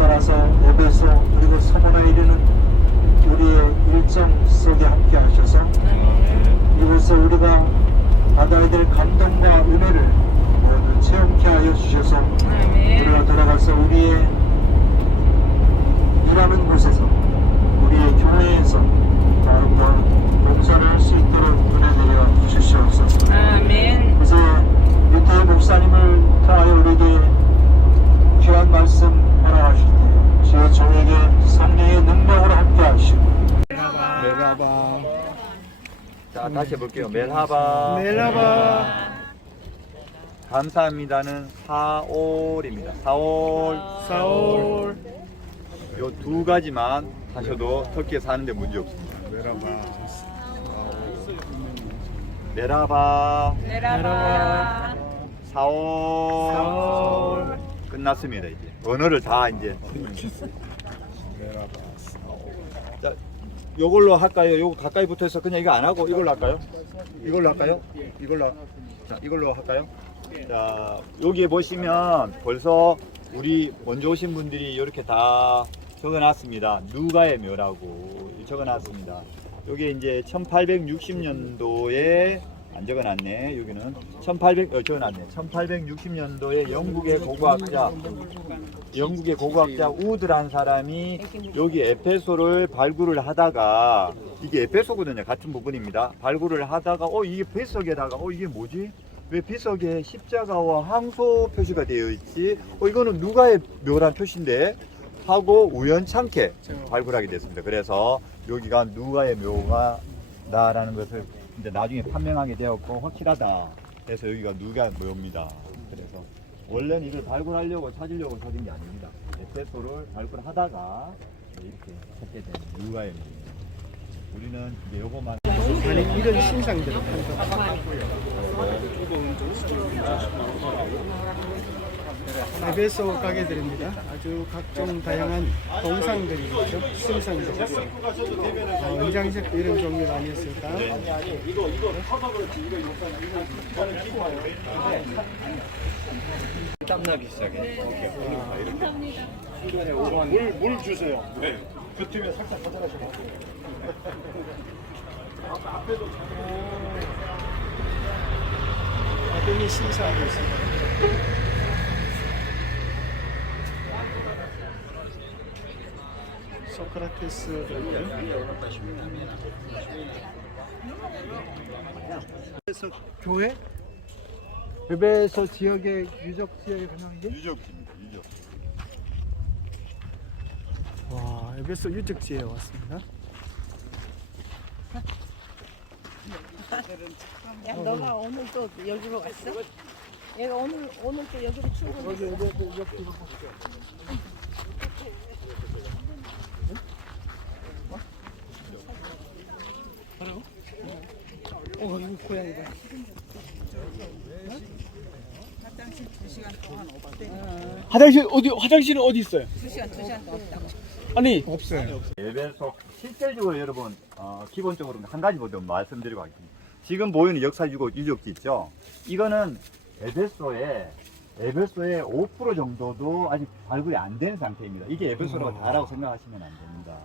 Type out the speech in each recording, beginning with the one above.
따라서 에베소 그리고 서머나에 이르는 우리의 일정 속에 함께 하셔서 이곳에 우리가 받아야 될 감동과 은혜를 모두 체험케 하여 주셔서 우리가 돌아가서 우리의 일하는 곳에서 우리의 교회에서 더욱더 봉사를 할 수 있도록 은혜 내려 주시옵소서. 아멘. 이제 유태희 목사님을 통하여 우리에게 귀한 말씀 허락하실 때 주의 종에게 성령의 능력으로 함께 하시고 메라바. 자, 다시 해볼게요. 멜하바. 멜라바. 감사합니다는 사올입니다. 사올. 사올. 요 두 가지만 하셔도 터키에 사는데 문제 없습니다. 메라바. 메라바. 메라바. 사올. 사올. 끝났습니다, 이제. 언어를 다 이제. 메라바. 자, 요걸로 할까요? 요거 가까이 붙어서 그냥 이거 안 하고 이걸로 할까요? 이걸로 할까요? 자, 이걸로 할까요? 자, 여기에 보시면 벌써 우리 먼저 오신 분들이 이렇게 다 적어놨습니다. 누가의 묘라고 적어놨습니다. 여기 이제 1860년도에 안 적어놨네. 여기는 1860년도에 영국의 고고학자 우드란 사람이 여기 에페소를 발굴을 하다가, 이게 에페소거든요. 같은 부분입니다. 발굴을 하다가 이게 비석에다가 이게 뭐지? 왜 비석에 십자가와 항소 표시가 되어 있지? 이거는 누가의 묘란 표시인데 하고 우연찮게 발굴하게 됐습니다. 그래서 여기가 누가의 묘가 나라는 것을 이제 나중에 판명하게 되었고 확실하다. 그래서 여기가 누가 묘입니다. 그래서 원래는 이걸 발굴하려고 찾으려고 찾은 게 아닙니다. 에페소를 발굴하다가 이렇게 찾게 된 누가의 묘. 우리는 이제 요거만. 아니 이런 신상들을 판다. 에베소 가게들입니다. 아주 각종 다양한 동상들이 있죠. 신상들. 은장색 이런 종류가 아니었을까? 땀나기 시작해. 물 주세요. 네. 그 팀에 살짝 가져가시고. 아드미 신상도 있습니다. 소크라테스 그래서 교회? 에베소 지역의 유적 지역에 관한 게? 유적지입니다. 유적. 와, 에베소 유적지에 왔습니다. 야, 너가 오늘 또 여기로 갔어? 얘가 오늘 또 여기로 출근. 여기 여기 이거 고양이다. 화장실은 어디 있어요? 2시간 또 없다고. 아니, 없어요. 에베소 실질적으로 여러분 기본적으로 한 가지 더 말씀드리고 하겠습니다. 지금 보이는 역사 유적지 있죠? 이거는 에베소의 5% 정도도 아직 발굴이 안 된 상태입니다. 이게 에베소라고 다라고 생각하시면 안 됩니다.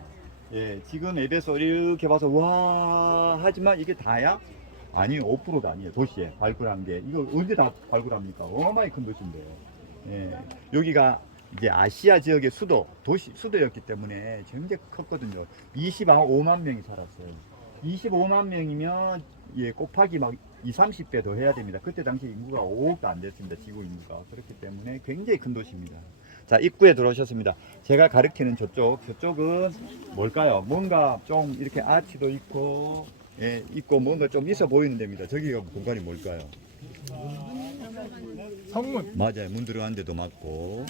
예, 지금 에베소 이렇게 봐서 와 하지만 이게 다야? 아니요, 5%도 아니에요. 도시에 발굴한 게. 이거 언제 다 발굴합니까? 어마어마하게 큰 도시인데요. 예, 여기가 이제 아시아 지역의 수도였기 때문에 굉장히 컸거든요. 25만 명이 살았어요. 25만 명이면 예, 곱하기 막 20, 30배 더 해야 됩니다. 그때 당시 인구가 5억도 안 됐습니다. 지구 인구가. 그렇기 때문에 굉장히 큰 도시입니다. 자, 입구에 들어오셨습니다. 제가 가리키는 저쪽은 뭘까요? 뭔가 좀 이렇게 아치도 있고, 예, 있고 뭔가 좀 있어 보이는 데입니다. 저기가 공간이 뭘까요? 성문. 맞아요. 문 들어가는 데도 맞고.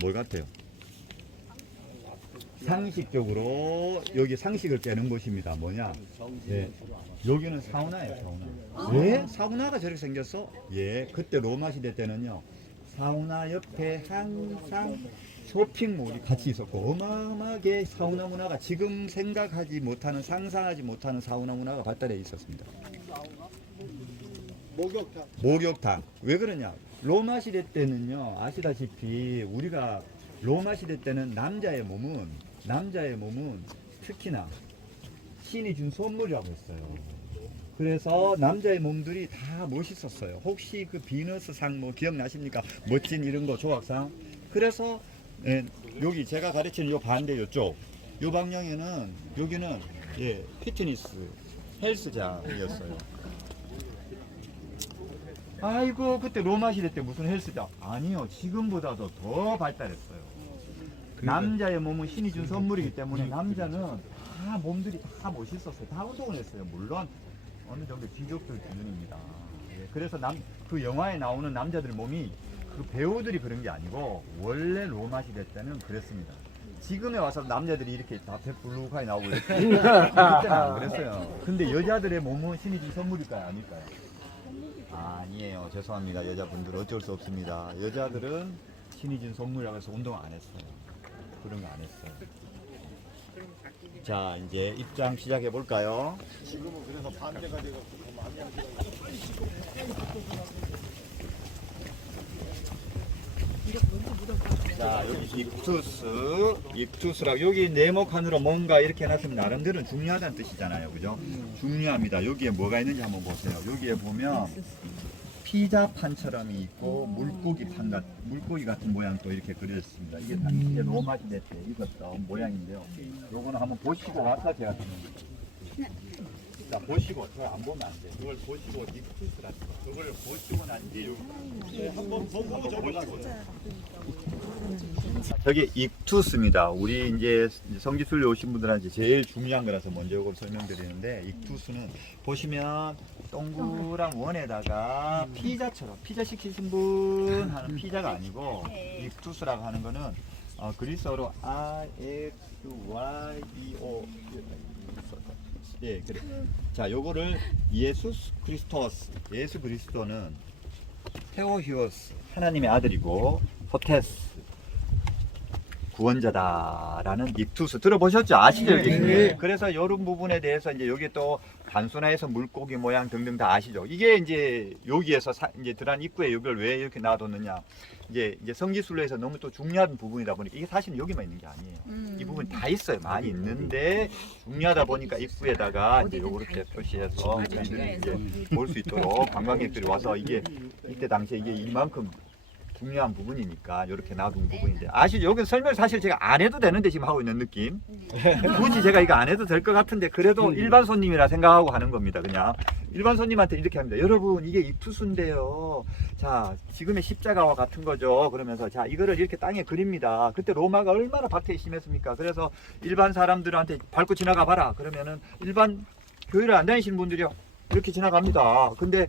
뭘 같아요? 상식적으로 여기 상식을 깨는 곳입니다. 뭐냐? 예, 여기는 사우나예요. 사우나. 왜 사우나가 저렇게 생겼어? 예, 그때 로마 시대 때는요, 사우나 옆에 항상 쇼핑몰이 같이 있었고 어마어마하게 사우나 문화가 지금 생각하지 못하는, 상상하지 못하는 사우나 문화가 발달해 있었습니다. 목욕탕. 왜 그러냐? 로마 시대 때는요, 아시다시피 우리가 로마 시대 때는 남자의 몸은 특히나 신이 준 선물이라고 했어요. 그래서 남자의 몸들이 다 멋있었어요. 혹시 그 비너스상 뭐 기억나십니까? 멋진 이런 거 조각상. 그래서 여기 제가 가르치는 요 반대 요쪽 요 방향에는 여기는 피트니스 헬스장이었어요. 아이고 그때 로마 시대 때 무슨 헬스장? 아니요, 지금보다도 더 발달했어요. 남자의 몸은 신이 준 선물이기 때문에 남자는 다 몸들이 다 멋있었어요. 다 운동을 했어요. 물론 어느 정도 귀족들 기준입니다. 그래서 그 영화에 나오는 남자들 몸이 그 배우들이 그런 게 아니고 원래 로마 시대 때는 그랬습니다. 지금에 와서 남자들이 이렇게 다 배불룩하게 나오고 이렇게 그때는 안 그랬어요. 근데 여자들의 몸은 신이 준 선물일까요? 아닐까요? 아니에요. 죄송합니다. 여자분들 어쩔 수 없습니다. 여자들은 신이 준 선물이라고 해서 운동 안 했어요. 그런 거 안 했어요. 자, 이제 입장 시작해 볼까요? 지금은 그래서 반대가 돼서 자, 여기 입투스라고 여기 네모칸으로 뭔가 이렇게 해놨으면 나름대로 중요하다는 뜻이잖아요. 그죠? 중요합니다. 여기에 뭐가 있는지 한번 보세요. 여기에 보면 피자판처럼 있고 물고기 같은 모양 또 이렇게 그려졌습니다. 이게 당시에 로마 시대 때 입었던 모양인데요. 요거는 한번 보시고 와서 제가 드리는 거예요. 자, 보시고, 저걸 안 보면 안 돼. 그걸 보시고, 입투스라는 거. 그걸 보시고 난 뒤에 한번 보고 적으시고. 저기 익투스입니다. 우리 이제 성지순례 오신 분들한테 제일 중요한 거라서 먼저 이걸 설명드리는데, 익투스는 보시면 동그란 원에다가 피자처럼 피자 시키신 분 하는 피자가 아니고 익투스라고 하는 거는 그리스어로 IXYEO 그래. 자, 요거를 예수 그리스도는 테오히오스 하나님의 아들이고 호테스 구원자다라는 익투스 들어보셨죠? 아시죠? 네. 그래서 이런 부분에 대해서 이제 여기 또 단순화해서 물고기 모양 등등 다 아시죠? 이게 이제 여기에서 이제 들어간 입구에 여기를 왜 이렇게 놔뒀느냐? 이제 성지순례에서 너무 또 중요한 부분이다 보니까 이게 사실은 여기만 있는 게 아니에요. 이 부분 다 있어요. 많이 있는데 중요하다 보니까 입구에다가 이제 요렇게 표시해서 저희들이 이제 볼 수 있도록 관광객들이 와서 이게 이때 당시에 이게 이만큼 중요한 부분이니까 이렇게 놔둔 부분인데 아시죠? 여기 설명 사실 제가 안 해도 되는데 지금 하고 있는 느낌. 굳이 제가 이거 안 해도 될 것 같은데 그래도 일반 손님이라 생각하고 하는 겁니다. 그냥 일반 손님한테 이렇게 합니다. 여러분 이게 입투수인데요. 자, 지금의 십자가와 같은 거죠. 그러면서 자, 이거를 이렇게 땅에 그립니다. 그때 로마가 얼마나 박해가 심했습니까? 그래서 일반 사람들한테 밟고 지나가 봐라. 그러면은 일반 교회를 안 다니시는 분들이요 이렇게 지나갑니다. 근데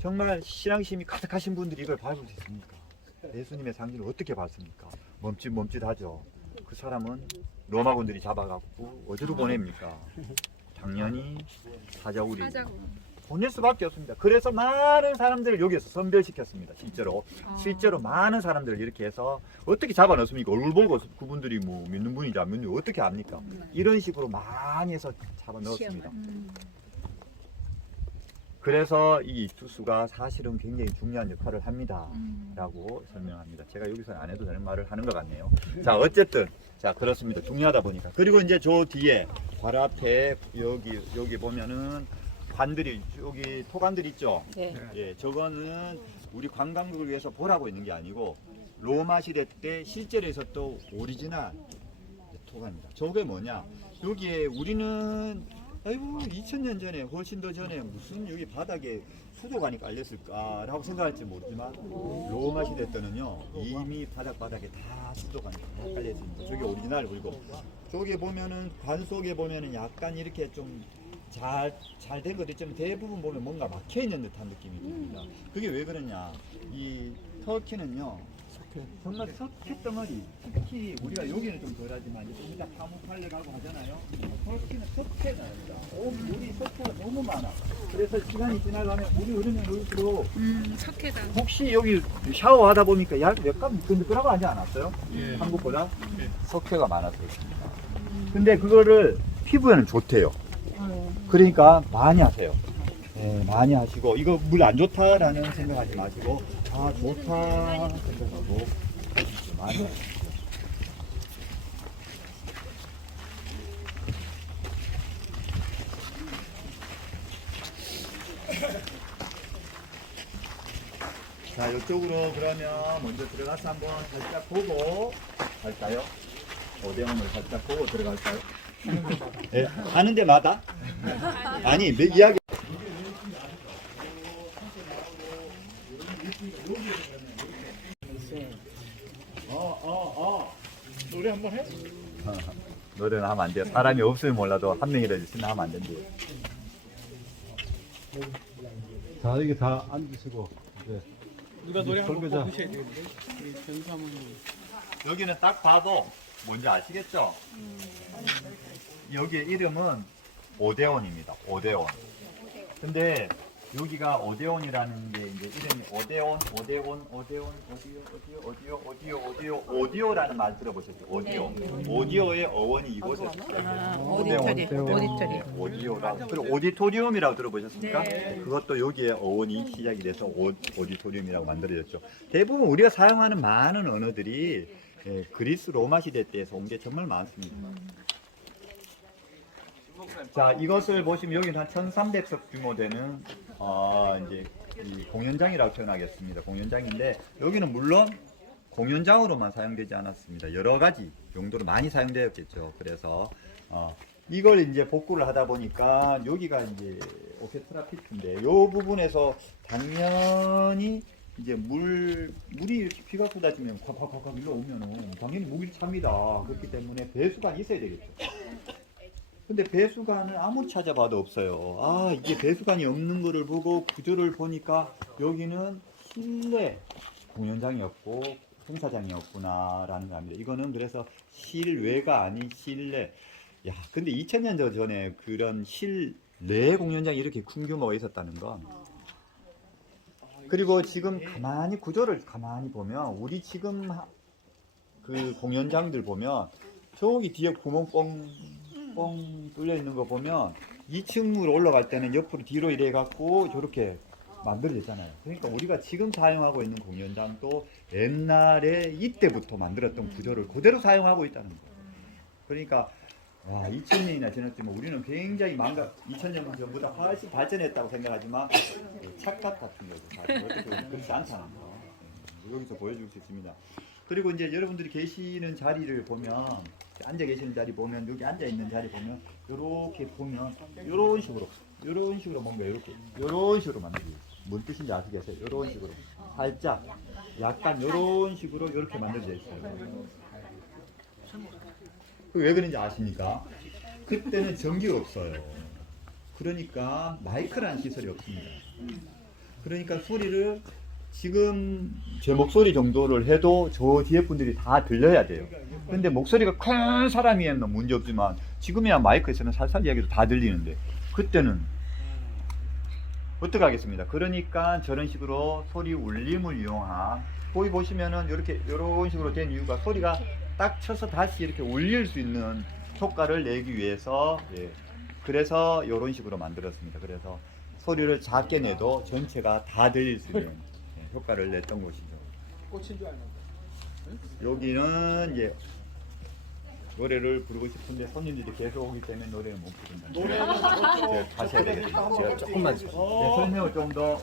정말 신앙심이 가득하신 분들이 이걸 밟을 수 있습니까? 예수님의 상징을 어떻게 봤습니까? 멈칫멈칫하죠. 그 사람은 로마군들이 잡아갖고 어디로 보냅니까? 당연히 사자우리 보낼 수밖에 없습니다. 그래서 많은 사람들을 여기에서 선별시켰습니다. 실제로 많은 사람들을 이렇게 해서 어떻게 잡아넣습니까? 얼굴 보고 그분들이 뭐 믿는 분인지 안 믿는 분인지 어떻게 압니까? 이런 식으로 많이 해서 잡아넣었습니다. 그래서 이 입투수가 사실은 굉장히 중요한 역할을 합니다 라고 설명합니다. 제가 여기서는 안 해도 되는 말을 하는 것 같네요. 자, 어쨌든 자, 그렇습니다. 중요하다 보니까. 그리고 이제 저 뒤에 바로 앞에 여기 보면은 관들이 여기 토관들 있죠. 네. 예, 저거는 우리 관광객을 위해서 보라고 있는 게 아니고 로마 시대 때 실제로 있었던 오리지널 토관입니다. 저게 뭐냐? 여기에 우리는 아이고 2000년 전에 훨씬 더 전에 무슨 여기 바닥에 수도관이 깔렸을까라고 생각할지 모르지만 로마 시대 때는요 이미 바닥에 다 수도관이 다 깔려 있습니다. 저게 오리지널. 그리고 저기 보면은 관 속에 보면은 약간 이렇게 좀 잘 된 것도 있지만 대부분 보면 뭔가 막혀 있는 듯한 느낌이 듭니다. 그게 왜 그러냐? 이 터키는요 정말 석회 덩어리, 특히 우리가 여기는 좀 덜하지만 좀 이따 파묵팔레 가고 하잖아요. 터키는 석회가 아니다. 물이 석회가 너무 많아. 그래서 시간이 지나가면 물이 흐르면 흐를수록 석회가 혹시 여기 샤워하다 보니까 약간 미끈미끈하고 하지 않았어요? 한국보다? 석회가 많아서 그렇습니다. 근데 그거를 피부에는 좋대요. 그러니까 많이 하세요. 네, 많이 하시고 이거 물 안 좋다라는 생각하지 마시고 아 좋다 생각하고 많이 하세요. 자, 이쪽으로 그러면 먼저 들어가서 한번 살짝 보고 갈까요? 오대원을 살짝 보고 들어갈까요? 예, 가는 데마다? 아니, 내 이야기. 노래 한번 해? 노래는 하면 안 돼요. 사람이 없으면 몰라도 한 명이라도 있으면 하면 안 된대요. 자, 이게 다 앉으시고, 이제 누가 노래 한번 설교자. 뽑으셔야 되는데. 우리 변사모님. 여기는 딱 봐도 뭔지 아시겠죠? 여기의 이름은 오대원입니다. 오대원. 근데 여기가 오대원이라는 게 이제 이름이 오디오라는 말 들어보셨죠? 오디오. 오디오의 어원이 이곳에서 시작해요. 오디토리. 오디오라. 그리고 오디토리움이라고 들어보셨습니까? 그것도 여기에 어원이 시작이 돼서 오디토리움이라고 만들어졌죠. 대부분 우리가 사용하는 많은 언어들이 그리스 로마 시대 때에서 온 게 정말 많습니다. 자, 이것을 보시면 여기는 한 1300석 규모 되는 이제 이 공연장이라고 표현하겠습니다. 공연장인데 여기는 물론 공연장으로만 사용되지 않았습니다. 여러 가지 용도로 많이 사용되었겠죠. 그래서 이걸 이제 복구를 하다 보니까 여기가 이제 오케스트라 피트인데 이 부분에서 당연히 이제 물이 이렇게 비가 쏟아지면 콱콱콱 일로 오면은 당연히 목이 찹니다. 그렇기 때문에 배수관이 있어야 되겠죠. 근데 배수관을 아무리 찾아봐도 없어요. 아, 이게 배수관이 없는 거를 보고 구조를 보니까 여기는 실내 공연장이었고 행사장이었구나라는 겁니다. 이거는 그래서 실외가 아닌 실내. 야, 근데 2000년 전에 그런 실내 공연장이 이렇게 큰 규모가 있었다는 건. 그리고 지금 가만히 구조를 가만히 보면 우리 지금 그 공연장들 보면 저기 뒤에 구멍 뻥 뚫려 있는 거 보면 2층으로 올라갈 때는 옆으로 뒤로 이래 갖고 저렇게 만들어졌잖아요. 그러니까 우리가 지금 사용하고 있는 공연장도 옛날에 이때부터 만들었던 구조를 그대로 사용하고 있다는 거예요. 그러니까 와, 2000년이나 지났지만 우리는 굉장히 2000년 전보다 훨씬 발전했다고 생각하지만 착각 같은 거죠. 사실 어떻게 보면 그렇지 않다는 거. 여기서 보여줄 수 있습니다. 그리고 이제 여러분들이 계시는 자리를 보면 앉아 계시는 자리 보면 여기 앉아 있는 자리 보면 이렇게 보면 이런 식으로 뭔가 이런 식으로 만들어요. 뭔 뜻인지 아시겠어요? 이런 식으로 살짝 약간 이런 식으로 이렇게 만들어져 있어요. 왜 그런지 아십니까? 그때는 전기가 없어요. 그러니까 마이크라는 시설이 없습니다. 그러니까 소리를 지금 제 목소리 정도를 해도 저 뒤에 분들이 다 들려야 돼요. 근데 목소리가 큰 사람이면 문제 없지만 지금이야 마이크에서는 살살 이야기도 다 들리는데 그때는 어떻게 하겠습니까? 그러니까 저런 식으로 소리 울림을 이용한 거기 보시면은 이렇게 이런 식으로 된 이유가 소리가 딱 쳐서 다시 이렇게 울릴 수 있는 효과를 내기 위해서 그래서 이런 식으로 만들었습니다. 그래서 소리를 작게 내도 전체가 다 들릴 수 있는 효과를 냈던 곳이죠. 꽃인 줄 알았는데. 여기는 이제 노래를 부르고 싶은데 손님들이 계속 오기 때문에 노래를 못 부른다. 노래는 다시 해야 되겠습니다. 제가 조금만 설명을 좀 더.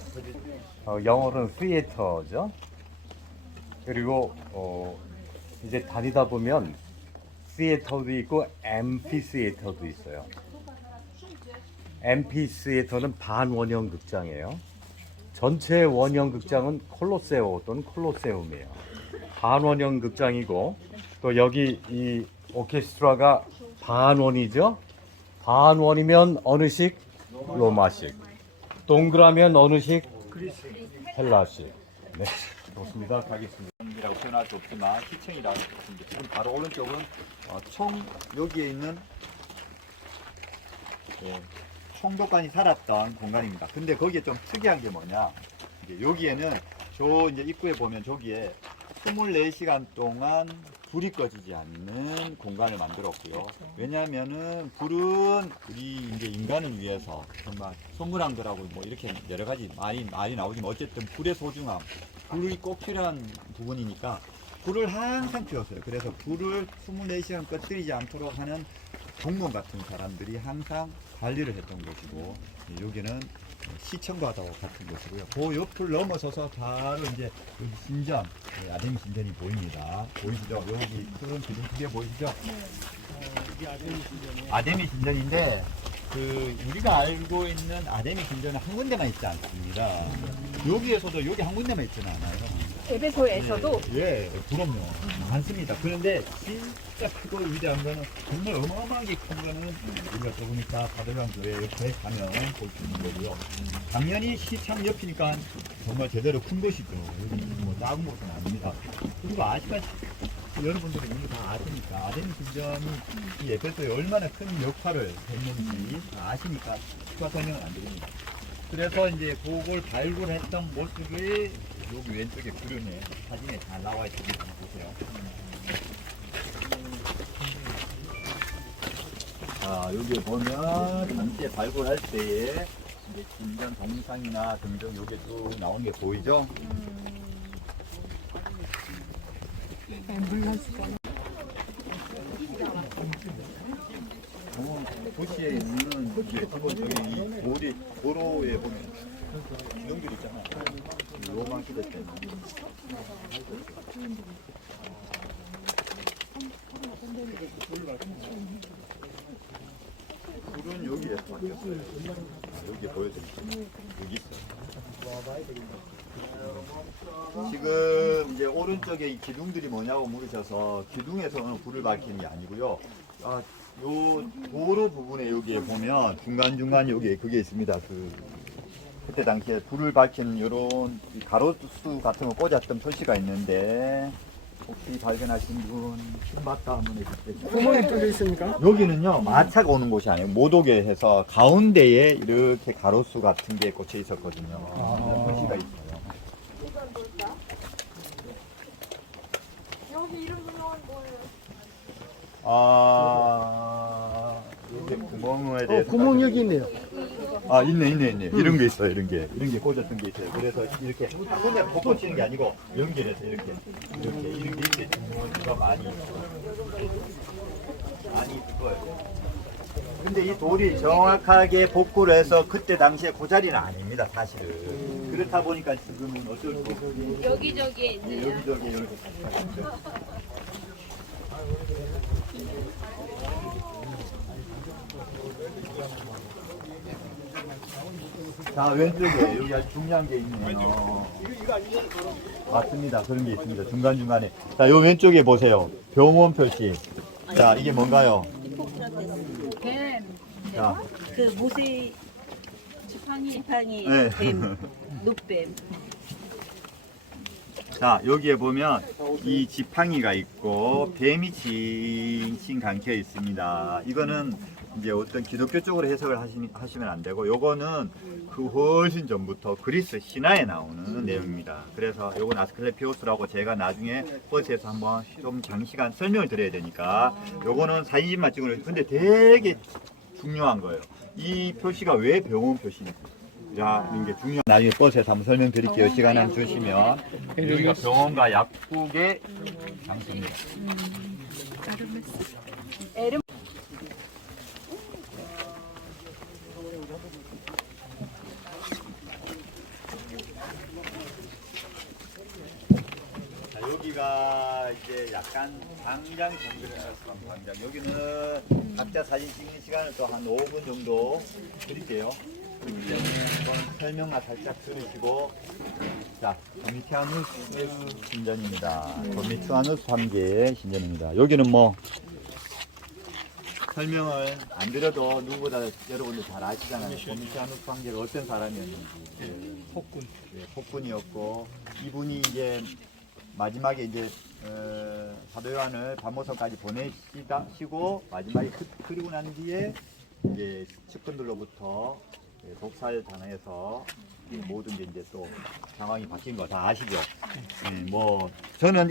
영어로는 theater죠. 그리고 이제 다니다 보면 theater도 있고 amphitheater도 있어요. amphitheater는 반원형 극장이에요. 전체 원형 극장은 콜로세오 또는 콜로세움이에요. 반원형 극장이고 또 여기 이 오케스트라가 반원이죠. 반원이면 어느식? 로마식. 동그라면 어느식? 헬라식. 네, 좋습니다. 가겠습니다. 이라고 표현할 수 없지만 시청이라고 했습니다. 지금 바로 오른쪽은 총 여기에 있는 총독관이 살았던 공간입니다. 근데 거기에 좀 특이한 게 뭐냐? 이제 여기에는 저 이제 입구에 보면 저기에 24시간 동안 불이 꺼지지 않는 공간을 만들었고요. 왜냐하면은 불은 우리 이제 인간을 위해서 정말 선물한거라고 뭐 이렇게 여러 가지 말이 나오지만 어쨌든 불의 소중함, 불이 꼭 필요한 부분이니까 불을 항상 피웠어요. 그래서 불을 24시간 꺼뜨리지 않도록 하는 공무원 같은 사람들이 항상 관리를 했던 곳이고, 여기는 시청과도 같은 곳이고요. 그 옆을 넘어서서 바로 이제 여기 신전, 아데미 신전이 보입니다. 보이시죠? 여기 큰 기둥 크게 보이시죠? 이게 아데미 신전이에요. 아데미 신전인데 우리가 알고 있는 아데미 신전은 한 군데만 있지 않습니다. 여기에서도 여기 한 군데만 있지는 않아요. 에베소에서도 예, 그럼요. 많습니다. 그런데 진짜 크고 위대한 거는 정말 어마어마하게 큰 거는 우리가 조금이따 바들강 교회 옆에 가면 볼 수 있는 거고요. 당연히 시청 옆이니까 정말 제대로 큰 곳이죠. 여기 뭐 작은 곳은 아닙니다. 그리고 아시다시피 여러분들이 이미 다 아시니까 아데미 신전이 이 에베소에 얼마나 큰 역할을 했는지 다 아시니까 추가 설명은 안 드립니다. 그래서 이제 그걸 발굴했던 모습이 여기 왼쪽에 구름에 사진에 잘 나와 있습니다. 보세요. 자, 여기 보면 당시에 발굴할 때에 이제 신전 동상이나 등등 여기 쭉 나오는 게 보이죠? 도시에 있는 이제 저기 이 도로에 보면 기둥들 있잖아요. 로마 시대 때. 불은 여기에서 바뀌었어요. 여기 보여드릴게요. 여기 있어요. 지금 이제 오른쪽에 이 기둥들이 뭐냐고 물으셔서 기둥에서는 불을 밝히는 게 아니고요. 요 도로 부분에 여기에 보면 중간중간 여기에 그게 있습니다. 그때 당시에 불을 밝히는 요런 가로수 같은 거 꽂았던 표시가 있는데 혹시 발견하신 분 신봤다 한번 해주세요. 구멍이 뚫려 있습니까? 여기는요 마차가 오는 곳이 아니에요. 못 오게 해서 가운데에 이렇게 가로수 같은 게 꽂혀 있었거든요. 그런 표시가 있어요. 여기 이름 분명한 거예요. 이렇게 구멍에 대해서 구멍 여기 있네요. 있네. 이런 게 있어요. 이런 게 꽂았던 게 있어요. 그래서 이렇게 한 군데 못 꽂히는 게 아니고 연결해서 이렇게 구멍가 많이 있을 거예요. 근데 이 돌이 정확하게 복구를 해서 그때 당시에 그 자리는 아닙니다, 사실은. 그렇다 보니까 지금은 어쩔 수 없이 여기저기에 있네요. 여기저기 이렇게 있죠. 자, 왼쪽에 여기 아주 중요한 게 있네요. 맞습니다. 그런 게 있습니다. 중간중간에. 자, 요 왼쪽에 보세요. 병원 표시. 자, 이게 뭔가요? 뱀. 자, 그 모세 지팡이 네. 뱀, 놋뱀. 자, 여기에 보면 이 지팡이가 있고 뱀이 칭칭 감겨 있습니다. 이거는 이제 어떤 기독교 쪽으로 해석을 하시면 안 되고, 요거는 그 훨씬 전부터 그리스 신화에 나오는 내용입니다. 그래서 요건 아스클레피오스라고 제가 나중에 버스에서 한번 좀 장시간 설명을 드려야 되니까 요거는 사진만 찍어놓은, 근데 되게 중요한 거예요. 이 표시가 왜 병원 표시입니까? 이게 중요한. 나중에 버스에서 한번 설명드릴게요. 시간 한 주시면. 여기가 병원과 약국의 장소입니다. 자, 여기가 이제 약간 광장 정글이라서 광장. 여기는 각자 사진 찍는 시간을 또 한 5분 정도 드릴게요. 그렇기 때문에 한번 설명만 살짝 들으시고. 자, 도미티아누스 신전입니다. 도미티아누스 황제의 신전입니다. 여기는 뭐 설명을 안 드려도 누구보다 여러분들 잘 아시잖아요. 도미티아누스 황제가 어떤 사람이었는지. 폭군. 폭군이었고, 이분이 이제 마지막에 이제 사도 요한을 반모성까지 보내시고 마지막에 그리고 난 뒤에 이제 측근들로부터 독살 당해서 모든 게 이제 또 상황이 바뀐 거 다 아시죠? 뭐 저는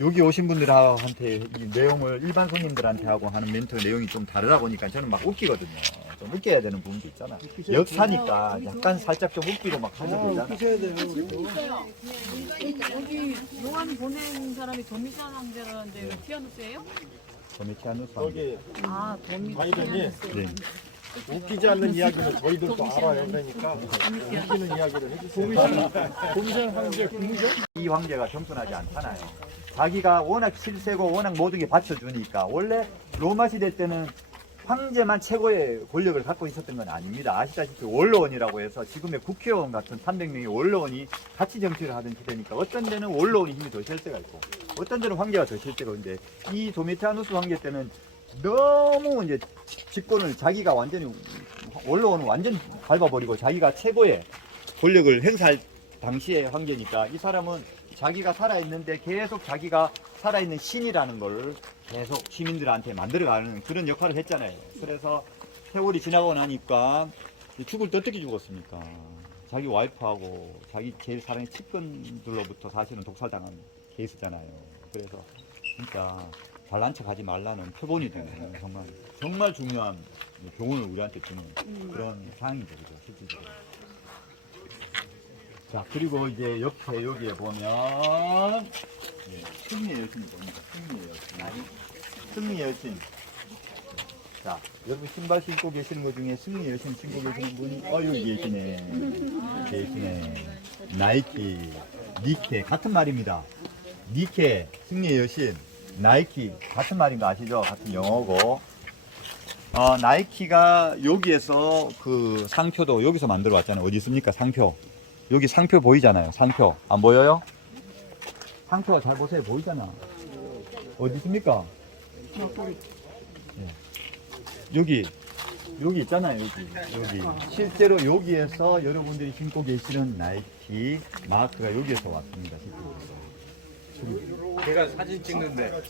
여기 오신 분들한테 이 내용을 일반 손님들한테 하고 하는 멘트 내용이 좀 다르다 보니까 저는 막 웃기거든요. 좀 웃겨야 되는 부분도 있잖아. 역사니까 약간 살짝 좀 웃기고 막 하면 되잖아. 웃으셔야 돼요. 우리도. 여기 용안 보낸 사람이 도미시안 황제라는데 왜 티아누스예요? 도미티아누스 거기 아, 바이든이 네. 웃기지 않는 이야기는 저희들도 알아요. 그러니까 웃기는 이야기를 해주세요. 황제 국무죠? 이 황제가 겸손하지 않잖아요. 자기가 워낙 실세고 워낙 모든 게 받쳐주니까 원래 로마 시대 때는 황제만 최고의 권력을 갖고 있었던 건 아닙니다. 아시다시피 원로원이라고 해서 지금의 국회의원 같은 300명의 원로원이 같이 정치를 하던 시대니까 어떤 데는 원로원이 힘이 더 셀 때가 있고 어떤 데는 황제가 더 셀 때가 있는데 이 도미티아누스 황제 때는 너무 이제 집권을 자기가 완전히 원로원은 완전 밟아버리고 자기가 최고의 권력을 행사할 당시의 황제니까 이 사람은 자기가 살아있는데 계속 자기가 살아있는 신이라는 걸 계속 시민들한테 만들어가는 그런 역할을 했잖아요. 그래서 세월이 지나고 나니까 죽을 때 어떻게 죽었습니까? 자기 와이프하고 자기 제일 사랑의 측근들로부터 사실은 독살당한 케이스잖아요. 그래서 진짜 잘난 척 하지 말라는 표본이 되는 정말 중요한 교훈을 우리한테 주는 그런 상황이죠. 그죠? 실질적으로. 자, 그리고 이제 옆에 여기에 보면 승리의 여신이 보입니다. 승리의 여신. 승리의 여신. 자, 여러분 신발 신고 계시는 것 중에 승리의 여신 신고 계시는 분이 여기 계시네. 계시네. 나이키, 니케 같은 말입니다. 니케, 승리의 여신, 나이키 같은 말인 거 아시죠? 같은 영어고. 나이키가 여기에서 그 상표도 여기서 만들어 왔잖아요. 어디 있습니까? 상표. 여기 상표 보이잖아요. 상표. 안 보여요? 상표가 잘 보세요. 보이잖아. 어디 있습니까? 네. 여기 있잖아요. 여기. 실제로 여기에서 여러분들이 신고 계시는 나이키 마크가 여기에서 왔습니다. 실제로. 제가 사진 찍는데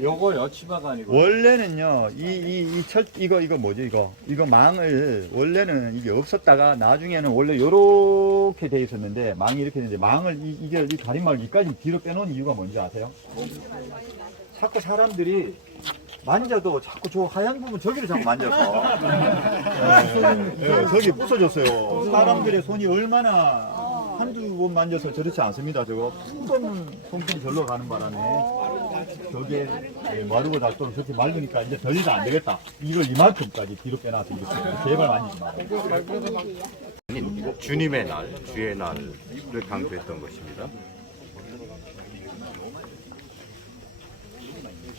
요거요 치마가 아니고 원래는요, 이거 뭐죠, 이거 망을, 원래는 이게 없었다가, 나중에는 원래 요렇게 돼 있었는데, 망이 이렇게 되는데, 망을, 이 가림막을 여기까지 뒤로 빼놓은 이유가 뭔지 아세요? 자꾸 사람들이 만져도 자꾸 저 하얀 부분 저기를 자꾸 만져서, 저기 부서졌어요. 사람들의 손이 얼마나, 한두 번 만져서 저렇지 않습니다. 저거 푸른 손길이 절로 가는 바람에 저게 마르고 닳도록 저렇게 말리니까 이제 더 이상 안 되겠다. 이걸 이만큼까지 뒤로 빼놔서 이렇게 제발 만지지 마라. 주님의 날, 주의 날을 강조했던 것입니다.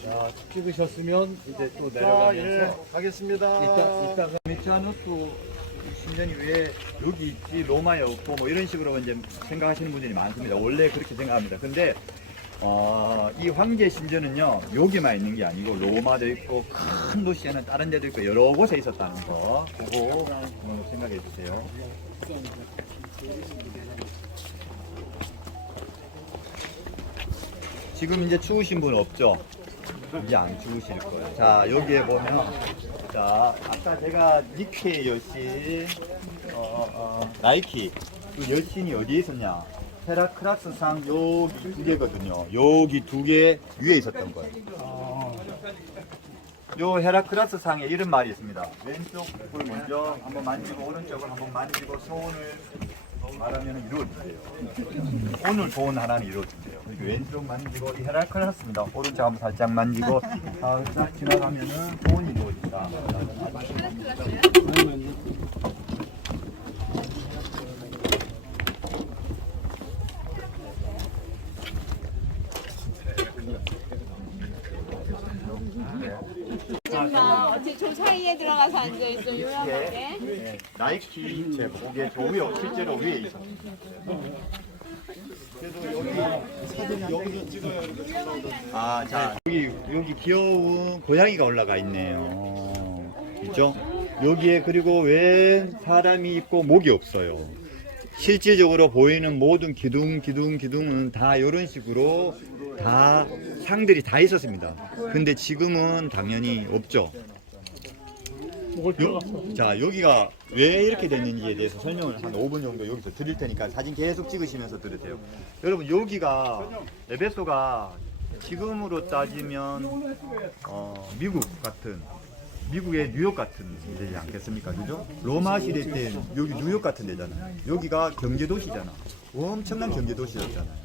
자, 찍으셨으면 이제 또 내려가면서 가겠습니다. 이따가 도미티아누스 신전이 왜 여기 있지 로마에 없고 뭐 이런 식으로 이제 생각하시는 분들이 많습니다. 원래 그렇게 생각합니다. 근데 이 황제 신전은요 여기만 있는 게 아니고 로마도 있고 큰 도시에는 다른 데도 있고 여러 곳에 있었다는 거 보고 생각해 주세요. 지금 이제 추우신 분 없죠? 이제 안 추우실 거예요. 자, 여기에 보면, 자, 아까 제가 니케 여신, 나이키, 그 여신이 어디에 있었냐? 헤라크라스상 여기 두 개거든요. 여기 두 개 위에 있었던 거예요. 요 헤라크라스 상에 이런 말이 있습니다. 왼쪽을 먼저 한번 만지고 오른쪽을 한번 만지고 소원을 말하면 이루어진대요. 오늘 소원 하나는 이루어진대요. 이렇게 왼쪽 만지고 이 헤라크라스입니다. 오른쪽 한번 살짝 만지고 살짝 지나가면은 소원이 이루어진다. 어떻게 저 사이에 들어가서 앉아 있어 요양하게. 네, 나이키 제목에 저 위에 실제로 위에 있어. 그래도 여기 사진 여기서 찍어요. 자 여기 귀여운 고양이가 올라가 있네요. 그죠? 여기에 그리고 왜 사람이 있고 목이 없어요. 실질적으로 보이는 모든 기둥은 다 이런 식으로 다 상들이 다 있었습니다. 근데 지금은 당연히 없죠. 자, 여기가 왜 이렇게 됐는지에 대해서 설명을 한 5분 정도 여기서 드릴 테니까 사진 계속 찍으시면서 들으세요. 여러분, 여기가 에베소가 지금으로 따지면 미국의 뉴욕 같은 데지 않겠습니까? 그죠? 로마 시대 때 여기 뉴욕 같은 데잖아요. 여기가 경제도시잖아. 엄청난 경제도시였잖아요.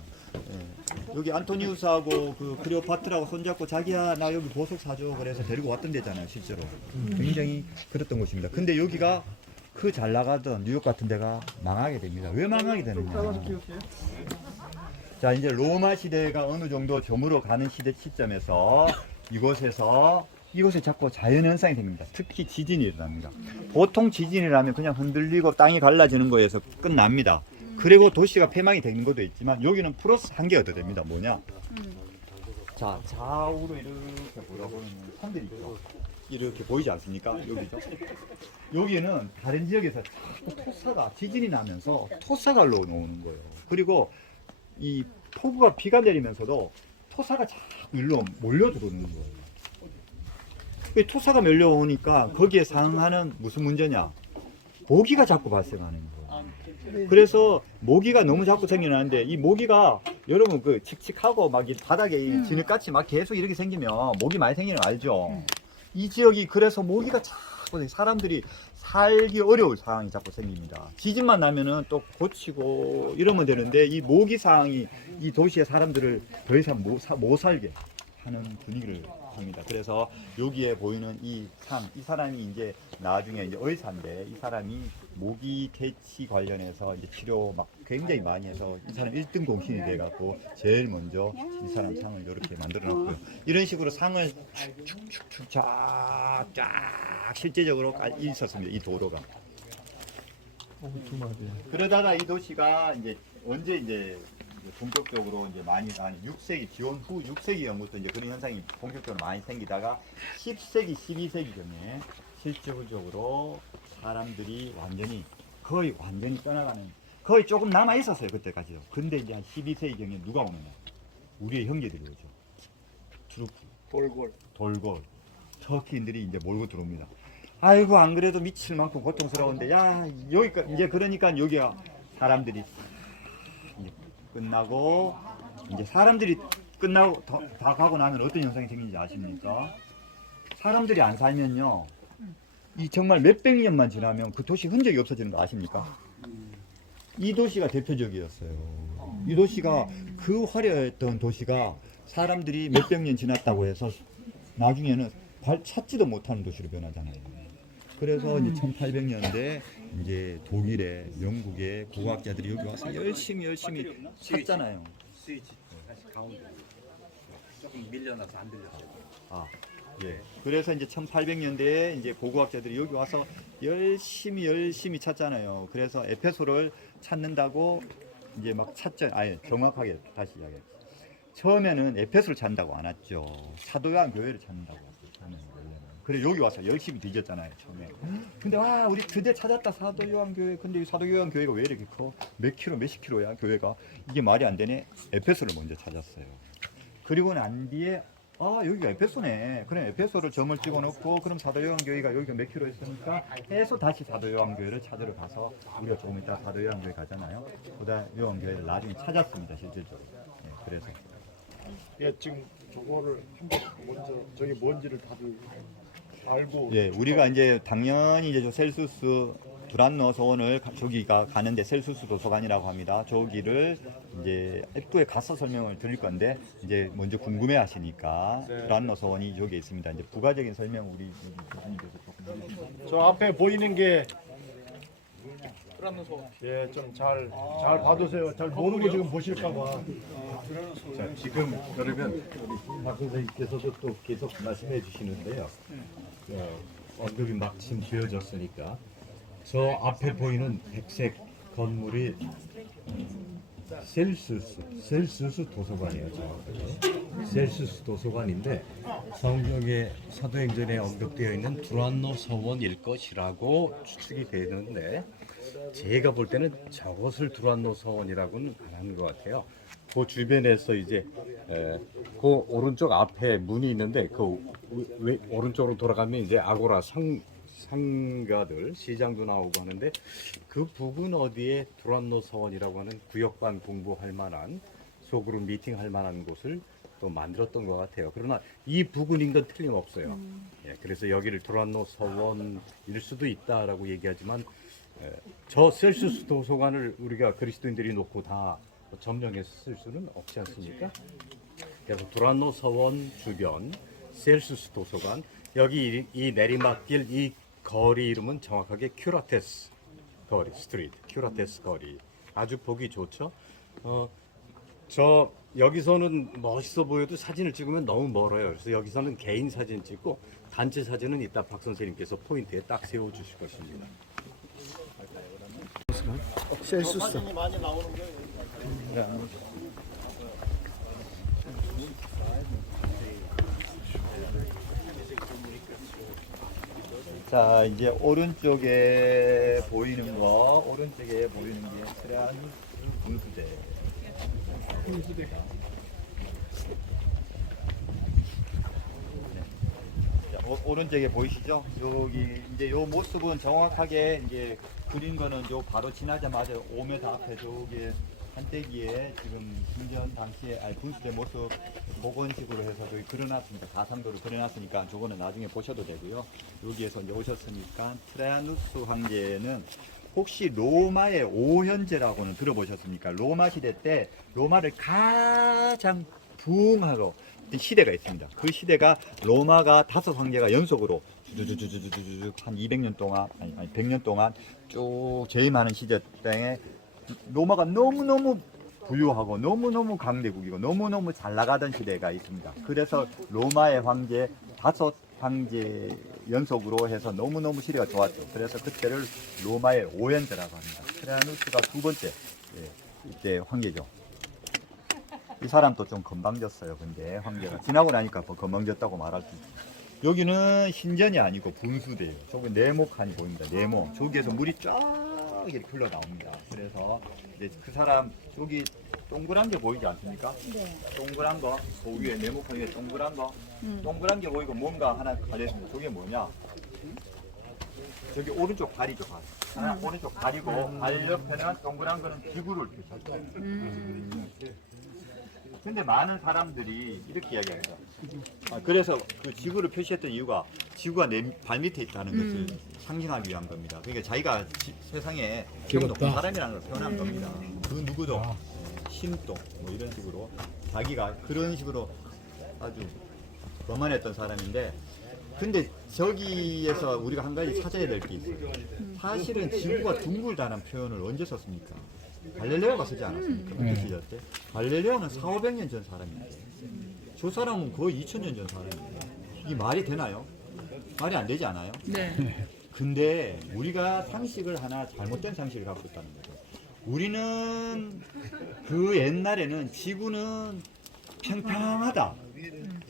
여기 안토니우스하고 그 클레오파트라고 손잡고 자기야 나 여기 보석 사줘 그래서 데리고 왔던 데잖아요 실제로. 굉장히 그랬던 곳입니다. 근데 여기가 그 잘 나가던 뉴욕 같은 데가 망하게 됩니다. 왜 망하게 되느냐. 자 이제 로마 시대가 어느 정도 저물어 가는 시점에서 이곳에 자꾸 자연현상이 생깁니다. 특히 지진이 일어납니다. 보통 지진이라면 그냥 흔들리고 땅이 갈라지는 거에서 끝납니다. 그리고 도시가 폐망이 되는 것도 있지만 여기는 플러스 한 개가 더 됩니다. 뭐냐? 자 좌우로 이렇게 보라보면 산들이 있죠. 이렇게 보이지 않습니까? 여기죠. 여기는 다른 지역에서 자꾸 토사가 지진이 나면서 토사가 올라오는 거예요. 그리고 이 폭우가 비가 내리면서도 토사가 자꾸 일로 몰려 들어오는 거예요. 이 토사가 몰려오니까 거기에 상하는 무슨 문제냐? 모기가 자꾸 발생하는 거예요. 그래서 모기가 너무 자꾸 생겨나는데 이 모기가 여러분 그 칙칙하고 막 이 바닥에 이 진흙같이 막 계속 이렇게 생기면 모기 많이 생기는 거 알죠? 이 지역이 그래서 모기가 자꾸 사람들이 살기 어려울 상황이 자꾸 생깁니다. 지진만 나면은 또 고치고 이러면 되는데 이 모기 상황이 이 도시의 사람들을 더 이상 못 살게 하는 분위기를 합니다. 그래서 여기에 보이는 이 사람이 이제 나중에 이제 의사인데 이 사람이 모기 퇴치 관련해서 이제 치료 막 굉장히 많이 해서 이 사람 1등 공신이 돼갖고 제일 먼저 이 사람 상을 이렇게 만들어 놨고요. 이런 식으로 상을 축축축축 쫙 실제적으로 있었습니다. 이 도로가. 그러다가 이 도시가 이제 언제 이제 본격적으로 이제 많이 한 6세기 기원 후 6세기부터 이제 그런 현상이 본격적으로 많이 생기다가 10세기 12세기경에 실질적으로 사람들이 거의 완전히 떠나가는 거의 조금 남아 있었어요 그때까지도. 근데 이제 한 12세기경에 누가 오느냐? 우리의 형제들이 오죠. 투르크, 돌골, 터키인들이 이제 몰고 들어옵니다. 아이고 안 그래도 미칠 만큼 고통스러운데 야 여기가 이제 그러니까 여기가 사람들이 이제 끝나고 이제 사람들이 끝나고 다 가고 나면 어떤 현상이 생기는지 아십니까? 사람들이 안 살면요 이 정말 몇백 년만 지나면 그 도시 흔적이 없어지는 거 아십니까? 이 도시가 대표적이었어요. 이 도시가 그 화려했던 도시가 사람들이 몇백 년 지났다고 해서 나중에는 찾지도 못하는 도시로 변하잖아요. 그래서 이제 1800년대 이제 독일에 영국의 고고학자들이 여기 와서 열심히 찾잖아요. 스위치 다시 가운데 조금 밀려나서 안 들렸어요. 예. 그래서 이제 1800년대에 이제 고고학자들이 여기 와서 열심히 찾잖아요. 그래서 에페소를 찾는다고 이제 막 찾죠. 아예 정확하게 다시 이야기해요. 처음에는 에페소를 찾는다고 안 왔죠. 사도 요한 교회를 찾는다고 왔어요. 처음에는. 그래 여기 와서 열심히 뒤졌잖아요 처음에. 근데 와 우리 드디어 찾았다 사도 요한 교회. 근데 이 사도 요한 교회가 왜 이렇게 커? 몇십 킬로야 교회가. 이게 말이 안 되네. 에페소를 먼저 찾았어요. 그리고 난 뒤에 여기가 에페소네. 그래 에페소를 점을 찍어 놓고 그럼 사도 요한 교회가 여기가 몇 킬로 있으니까 해서 다시 사도 요한 교회를 찾으러 가서 우리가 조금 이따 사도 요한 교회 가잖아요. 그다음 요한 교회를 나중에 찾았습니다 실질적으로. 네, 그래서 예, 지금 저거를 한번 먼저 저게 뭔지를 다들 알고. 예, 우리가 이제 당연히 이제 저 셀수스 두란노 소원을 저기가 가는데 셀수스 도서관이라고 합니다. 저기를 이제 입구에 가서 설명을 드릴 건데 이제 먼저 궁금해 하시니까 두란노 소원이 여기에 있습니다. 이제 부가적인 설명 우리 교수님께서 조금 해주시죠. 저 앞에 보이는 게 예, 좀 잘 봐두세요. 잘 모르고 지금 보실까봐. 자, 지금 그러면 우리 박 선생님께서도 또 계속 말씀해 주시는데요. 언급이 막 지금 지어졌으니까 저 앞에 보이는 백색 건물이 셀수스 도서관이에요. 정확하게. 셀수스 도서관인데 성경의 사도행전에 언급되어 있는 두란노 서원일 것이라고 추측이 되는데 제가 볼 때는 저것을 두란노 서원이라고는 안 하는 것 같아요. 그 주변에서 이제 그 오른쪽 앞에 문이 있는데 그 오른쪽으로 돌아가면 이제 아고라 상가들 시장도 나오고 하는데 그 부근 어디에 두란노 서원이라고 하는 구역반 공부할 만한 속으로 미팅할 만한 곳을 또 만들었던 것 같아요. 그러나 이 부근인 건 틀림없어요. 예, 그래서 여기를 두란노 서원일 수도 있다라고 얘기하지만 저 셀수스 도서관을 우리가 그리스도인들이 놓고 다 점령해서 쓸 수는 없지 않습니까? 그래서 두란노 서원 주변 셀수스 도서관 여기 이 내리막길 이 거리 이름은 정확하게 큐라테스 거리 스트리트 큐라테스 거리 아주 보기 좋죠. 저 여기서는 멋있어 보여도 사진을 찍으면 너무 멀어요. 그래서 여기서는 개인 사진 찍고 단체 사진은 이따 박 선생님께서 포인트에 딱 세워 주실 것입니다. 셀수스. 자, 이제 오른쪽에 보이는 게 트레아누스 분수대. 자, 오른쪽에 보이시죠? 여기 이제 요 모습은 정확하게 이제 그린 거는 요 바로 지나자마자 5m 앞에 저기 한때기에 지금 신전 당시에 분수대 모습 복원식으로 해서 저기 그려놨습니다. 가상도로 그려놨으니까 저거는 나중에 보셔도 되고요. 여기에서 이제 오셨으니까 트레아누스 황제는 혹시 로마의 오현제라고는 들어보셨습니까? 로마 시대 때 로마를 가장 부흥하고 있던 시대가 있습니다. 그 시대가 로마가 5 황제가 연속으로 주주주주주주주 한 200년 동안 아니 100년 동안 쭉 제일 많은 시대 때 로마가 너무너무 부유하고 너무너무 강대국이고 너무너무 잘 나가던 시대가 있습니다. 그래서 로마의 황제 5 황제 연속으로 해서 너무너무 시대가 좋았죠. 그래서 그때를 로마의 오현제라고 합니다. 트레아누스가 2번째 이때 황제죠. 이 사람도 좀 건방졌어요. 근데 황제가 지나고 나니까 더 건방졌다고 말할 수 있어요. 여기는 신전이 아니고 분수대예요. 저기 네모칸이 보입니다. 네모. 저기에서 물이 쫙 이렇게 흘러 나옵니다. 그래서 이제 그 사람 저기 동그란 게 보이지 않습니까? 네. 동그란 거, 그 위에 네모칸 위에 동그란 거, 동그란 게 보이고 뭔가 하나 달려 있습니다. 저게 뭐냐? 저기 오른쪽 다리죠. 하나 오른쪽 다리고 발 옆에는 동그란 거는 기구를 표시하죠. 근데 많은 사람들이 이렇게 이야기합니다. 그래서 그 지구를 표시했던 이유가 지구가 내 발 밑에 있다는 것을 상징하기 위한 겁니다. 그러니까 자기가 세상에 최고 높은 사람이라는 걸 표현한 겁니다. 그 누구도 힘도 뭐 이런 식으로 자기가 그런 식으로 아주 거만했던 사람인데 근데 저기에서 우리가 한 가지 찾아야 될 게 있어요. 사실은 지구가 둥글다는 표현을 언제 썼습니까? 갈릴레오가 쓰지 않았습니까? 그 시절 때. 갈릴레오는 400~500년 전 사람인데 저 사람은 거의 2000년 전 사람입니다. 이게 말이 되나요? 말이 안 되지 않아요? 네. 근데 우리가 상식을 하나 잘못된 상식을 갖고 있다는 거죠. 우리는 그 옛날에는 지구는 평평하다.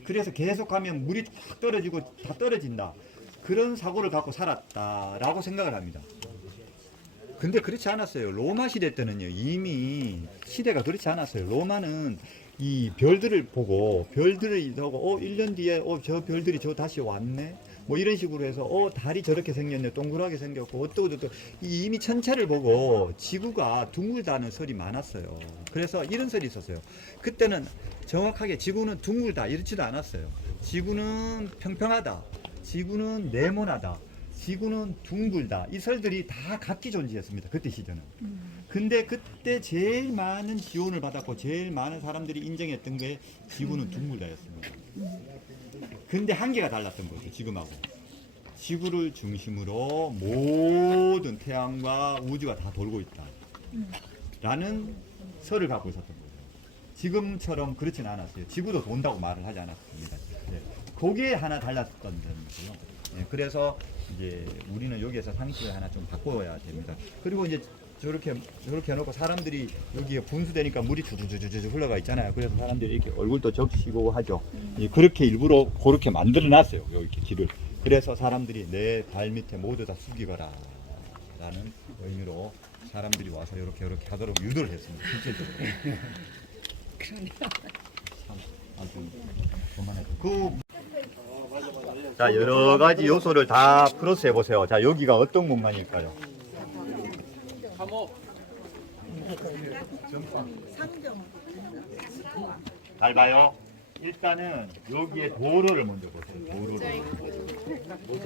그래서 계속 가면 물이 탁 떨어지고 다 떨어진다. 그런 사고를 갖고 살았다라고 생각을 합니다. 근데 그렇지 않았어요. 로마 시대 때는요, 이미 시대가 그렇지 않았어요. 로마는 이 별들을 보고, 별들을 보고, 1년 뒤에, 저 별들이 저 다시 왔네? 뭐 이런 식으로 해서, 달이 저렇게 생겼네, 동그랗게 생겼고, 어떠고, 이미 천체를 보고, 지구가 둥글다는 설이 많았어요. 그래서 이런 설이 있었어요. 그때는 정확하게 지구는 둥글다, 이렇지도 않았어요. 지구는 평평하다, 지구는 네모나다, 지구는 둥글다. 이 설들이 다 각기 존재했습니다. 그때 시대는. 근데 그때 제일 많은 지원을 받았고 제일 많은 사람들이 인정했던 게 지구는 둥글다였습니다. 근데 한계가 달랐던 거죠. 지금하고. 지구를 중심으로 모든 태양과 우주가 다 돌고 있다. 라는 설을 갖고 있었던 거죠. 지금처럼 그렇지는 않았어요. 지구도 돈다고 말을 하지 않았습니다. 네. 그게 하나 달랐던 점이고요. 네. 그래서 이제 우리는 여기에서 상식을 하나 좀 바꿔야 됩니다. 그리고 이제 저렇게 해놓고 사람들이 여기에 분수되니까 물이 주주주주 흘러가 있잖아요. 그래서 사람들이 이렇게 얼굴도 적시고 하죠. 그렇게 일부러 그렇게 만들어놨어요. 이렇게 길을. 그래서 사람들이 내 발 밑에 모두 다 숙이거라 라는 의미로 사람들이 와서 이렇게 하도록 유도를 했습니다. 실제적으로. 그러네요. 아주 그만해도. 자, 여러 가지 요소를 다 플러스 해보세요. 자, 여기가 어떤 공간일까요? 잘 봐요. 일단은 여기에 도로를 먼저 보세요. 도로를.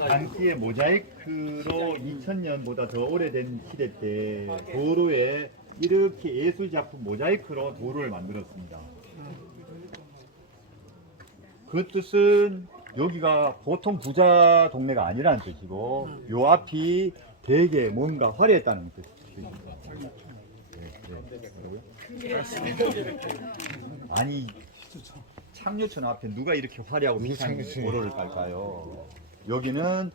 당시에 모자이크로 2000년보다 더 오래된 시대 때 도로에 이렇게 예술 작품 모자이크로 도로를 만들었습니다. 그 뜻은 여기가 보통 부자 동네가 아니라는 뜻이고 요 앞이 되게 뭔가 화려했다는 뜻입니다. 아니 창녀촌 앞에 누가 이렇게 화려하고 비싼 도로를 깔까요? 여기는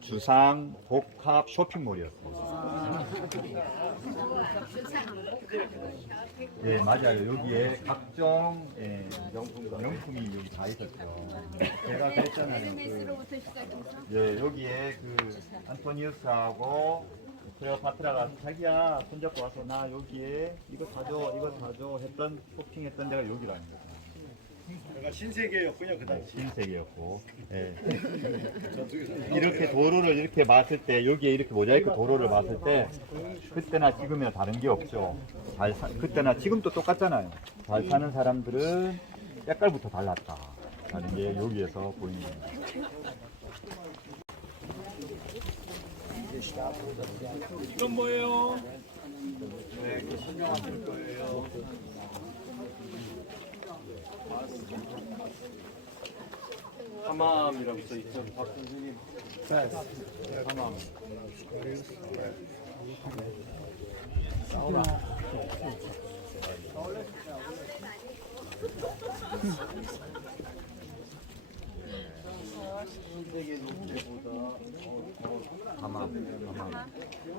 주상 복합 쇼핑몰이었습니다. 네 맞아요. 여기에 각종 명품이 여기 다 있었죠. 제가 그랬잖아요. 여기에 그 안토니우스하고 클레오파트라가 자기야 손잡고 와서 나 여기에 이거 사줘 했던 쇼핑했던 데가 여기라는 거예요. 내가 신세계였군요 그 당시. 신세계였고, 예. 이렇게 도로를 이렇게 봤을 때 여기에 이렇게 모자이크 도로를 봤을 때 그때나 지금이나 다른 게 없죠. 그때나 지금도 똑같잖아요. 잘 사는 사람들은 색깔부터 달랐다 하는 게 여기에서 보이는 겁니다. 이건 뭐예요? 네, 설명하실 거예요. 하맘이라고 써있죠. 박 선생님. 하맘.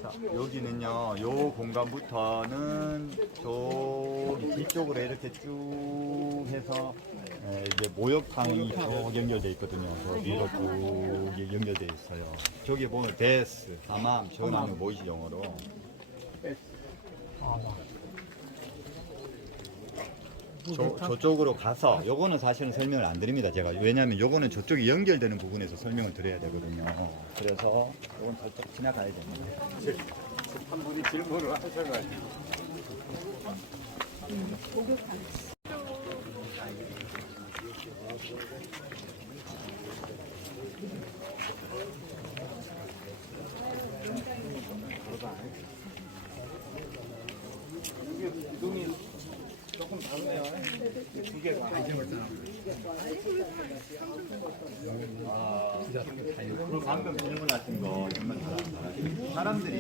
자, 여기는요, 요 공간부터는 저기 뒤쪽으로 이렇게 쭉 해서 이제 목욕탕이 쭉 연결되어 있거든요. 저 위로 쭉 연결되어 있어요. 저기 보면 베스, 하맘, 전함 보이시 영어로. 저쪽으로 가서 요거는 사실은 설명을 안 드립니다. 제가 왜냐하면 요거는 저쪽이 연결되는 부분에서 설명을 드려야 되거든요. 그래서 요건 살짝 지나가야 됩니다. 한 분이 질문을 하셔가지고. 그리고 방금 질문하신 거 정말 잘하시네요. 사람들이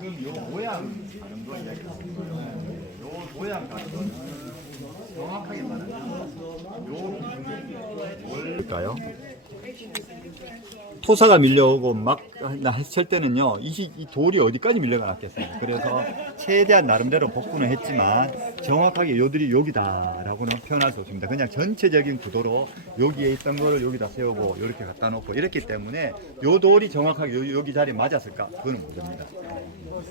지금 요 모양 가는 거 이야기했어요. 요 모양 가는 거는 정확하게 말하면 요 기준이 뭘까요? 토사가 밀려오고 막 했을 때는요, 이 돌이 어디까지 밀려가 놨겠습니까? 그래서 최대한 나름대로 복구는 했지만 정확하게 요들이 여기다라고는 표현할 수 없습니다. 그냥 전체적인 구도로 여기에 있던 거를 여기다 세우고 이렇게 갖다 놓고 이랬기 때문에 요 돌이 정확하게 여기 자리에 맞았을까? 그거는 모릅니다.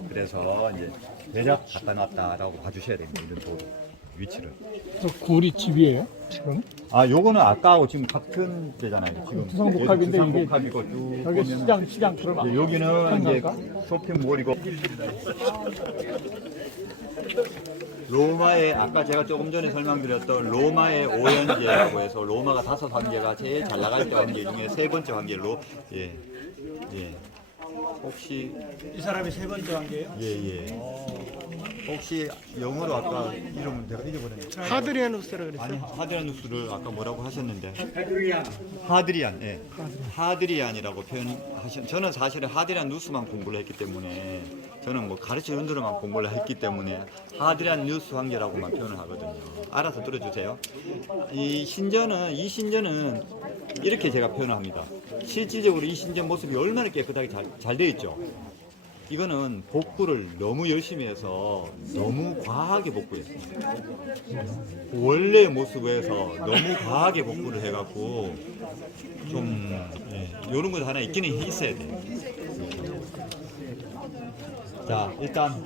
그래서 이제 대략 갖다 놨다라고 봐주셔야 됩니다. 이런 돌 위치를. 저 굴이 집이에요? 지금? 요거는 아까하고 지금 같은 데잖아요. 지금 두상복합인데 이게 두상복합이고 쭉 여기 보면 시장 그러면 네, 여기는 이제 한가가? 쇼핑몰이고 로마의 아까 제가 조금 전에 설명드렸던 로마의 오연제라고 해서 로마가 5 황제가 제일 잘 나갈 때 황제 중에 3번째 황제로 예. 혹시 이 사람이 3번째 관계예요? 예. 혹시 영어로 아까 이름은 내가 잊어버렸네. 하드리아누스라 그랬어요? 아니 하드리아누스를 아까 뭐라고 하셨는데 하드리안 예. 하드리안이라고 표현하셨. 저는 사실은 하드리아누스만 공부를 했기 때문에 저는 뭐 가르치는 대로만 공부를 했기 때문에 하드리아누스 황제라고만 표현을 하거든요. 알아서 들어주세요. 이 신전은 이렇게 제가 표현합니다. 실질적으로 이 신전 모습이 얼마나 깨끗하게 잘 되어 있죠. 이거는 복구를 너무 열심히 해서 너무 과하게 복구했습니다. 원래의 모습에서 너무 과하게 복구를 해갖고 좀 이런 것 하나 있기는 있어야 돼요. 자, 일단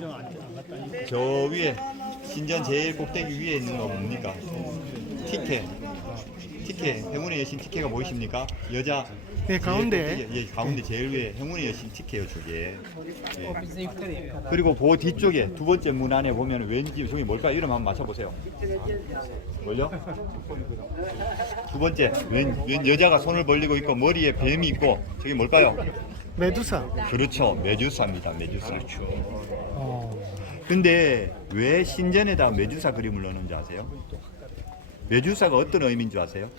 저 위에 신전 제일 꼭대기 위에 있는 거 뭡니까? 티켓. 행운의 여신 티켓가 보이십니까? 여자. 네, 가운데. 예, 가운데 제일 위에 행운의 여신 티켓요, 저게. 예. 그리고 그 뒤쪽에 두 번째 문 안에 보면 왠지 저기 뭘까? 이름 한번 맞춰보세요. 뭘요? 두 번째, 웬 여자가 손을 벌리고 있고 머리에 뱀이 있고 저게 뭘까요? 메두사. 그렇죠. 메두사입니다. 메두사. 어, 근데 왜 신전에다 메두사 그림을 넣는지 아세요? 메두사가 어떤 의미인지 아세요?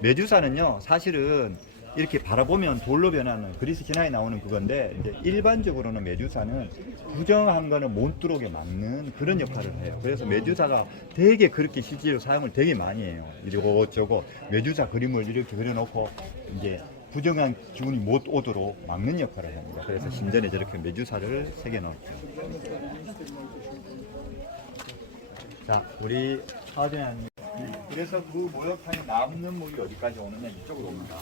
메두사는요, 사실은 이렇게 바라보면 돌로 변하는 그리스 신화에 나오는 그건데, 이제 일반적으로는 메두사는 부정한 거는 못 들어오게 막는 그런 역할을 해요. 그래서 메두사가 되게 그렇게 실제로 사용을 되게 많이 해요. 이러고 저거 메두사 그림을 이렇게 그려놓고 이제 부정한 기운이 못 오도록 막는 역할을 합니다. 그래서 신전에 저렇게 메두사를 새겨놓죠. 자, 우리 하전님. 그래서 그 목욕탕에 남는 물이 어디까지 오느냐, 이쪽으로 옵니다.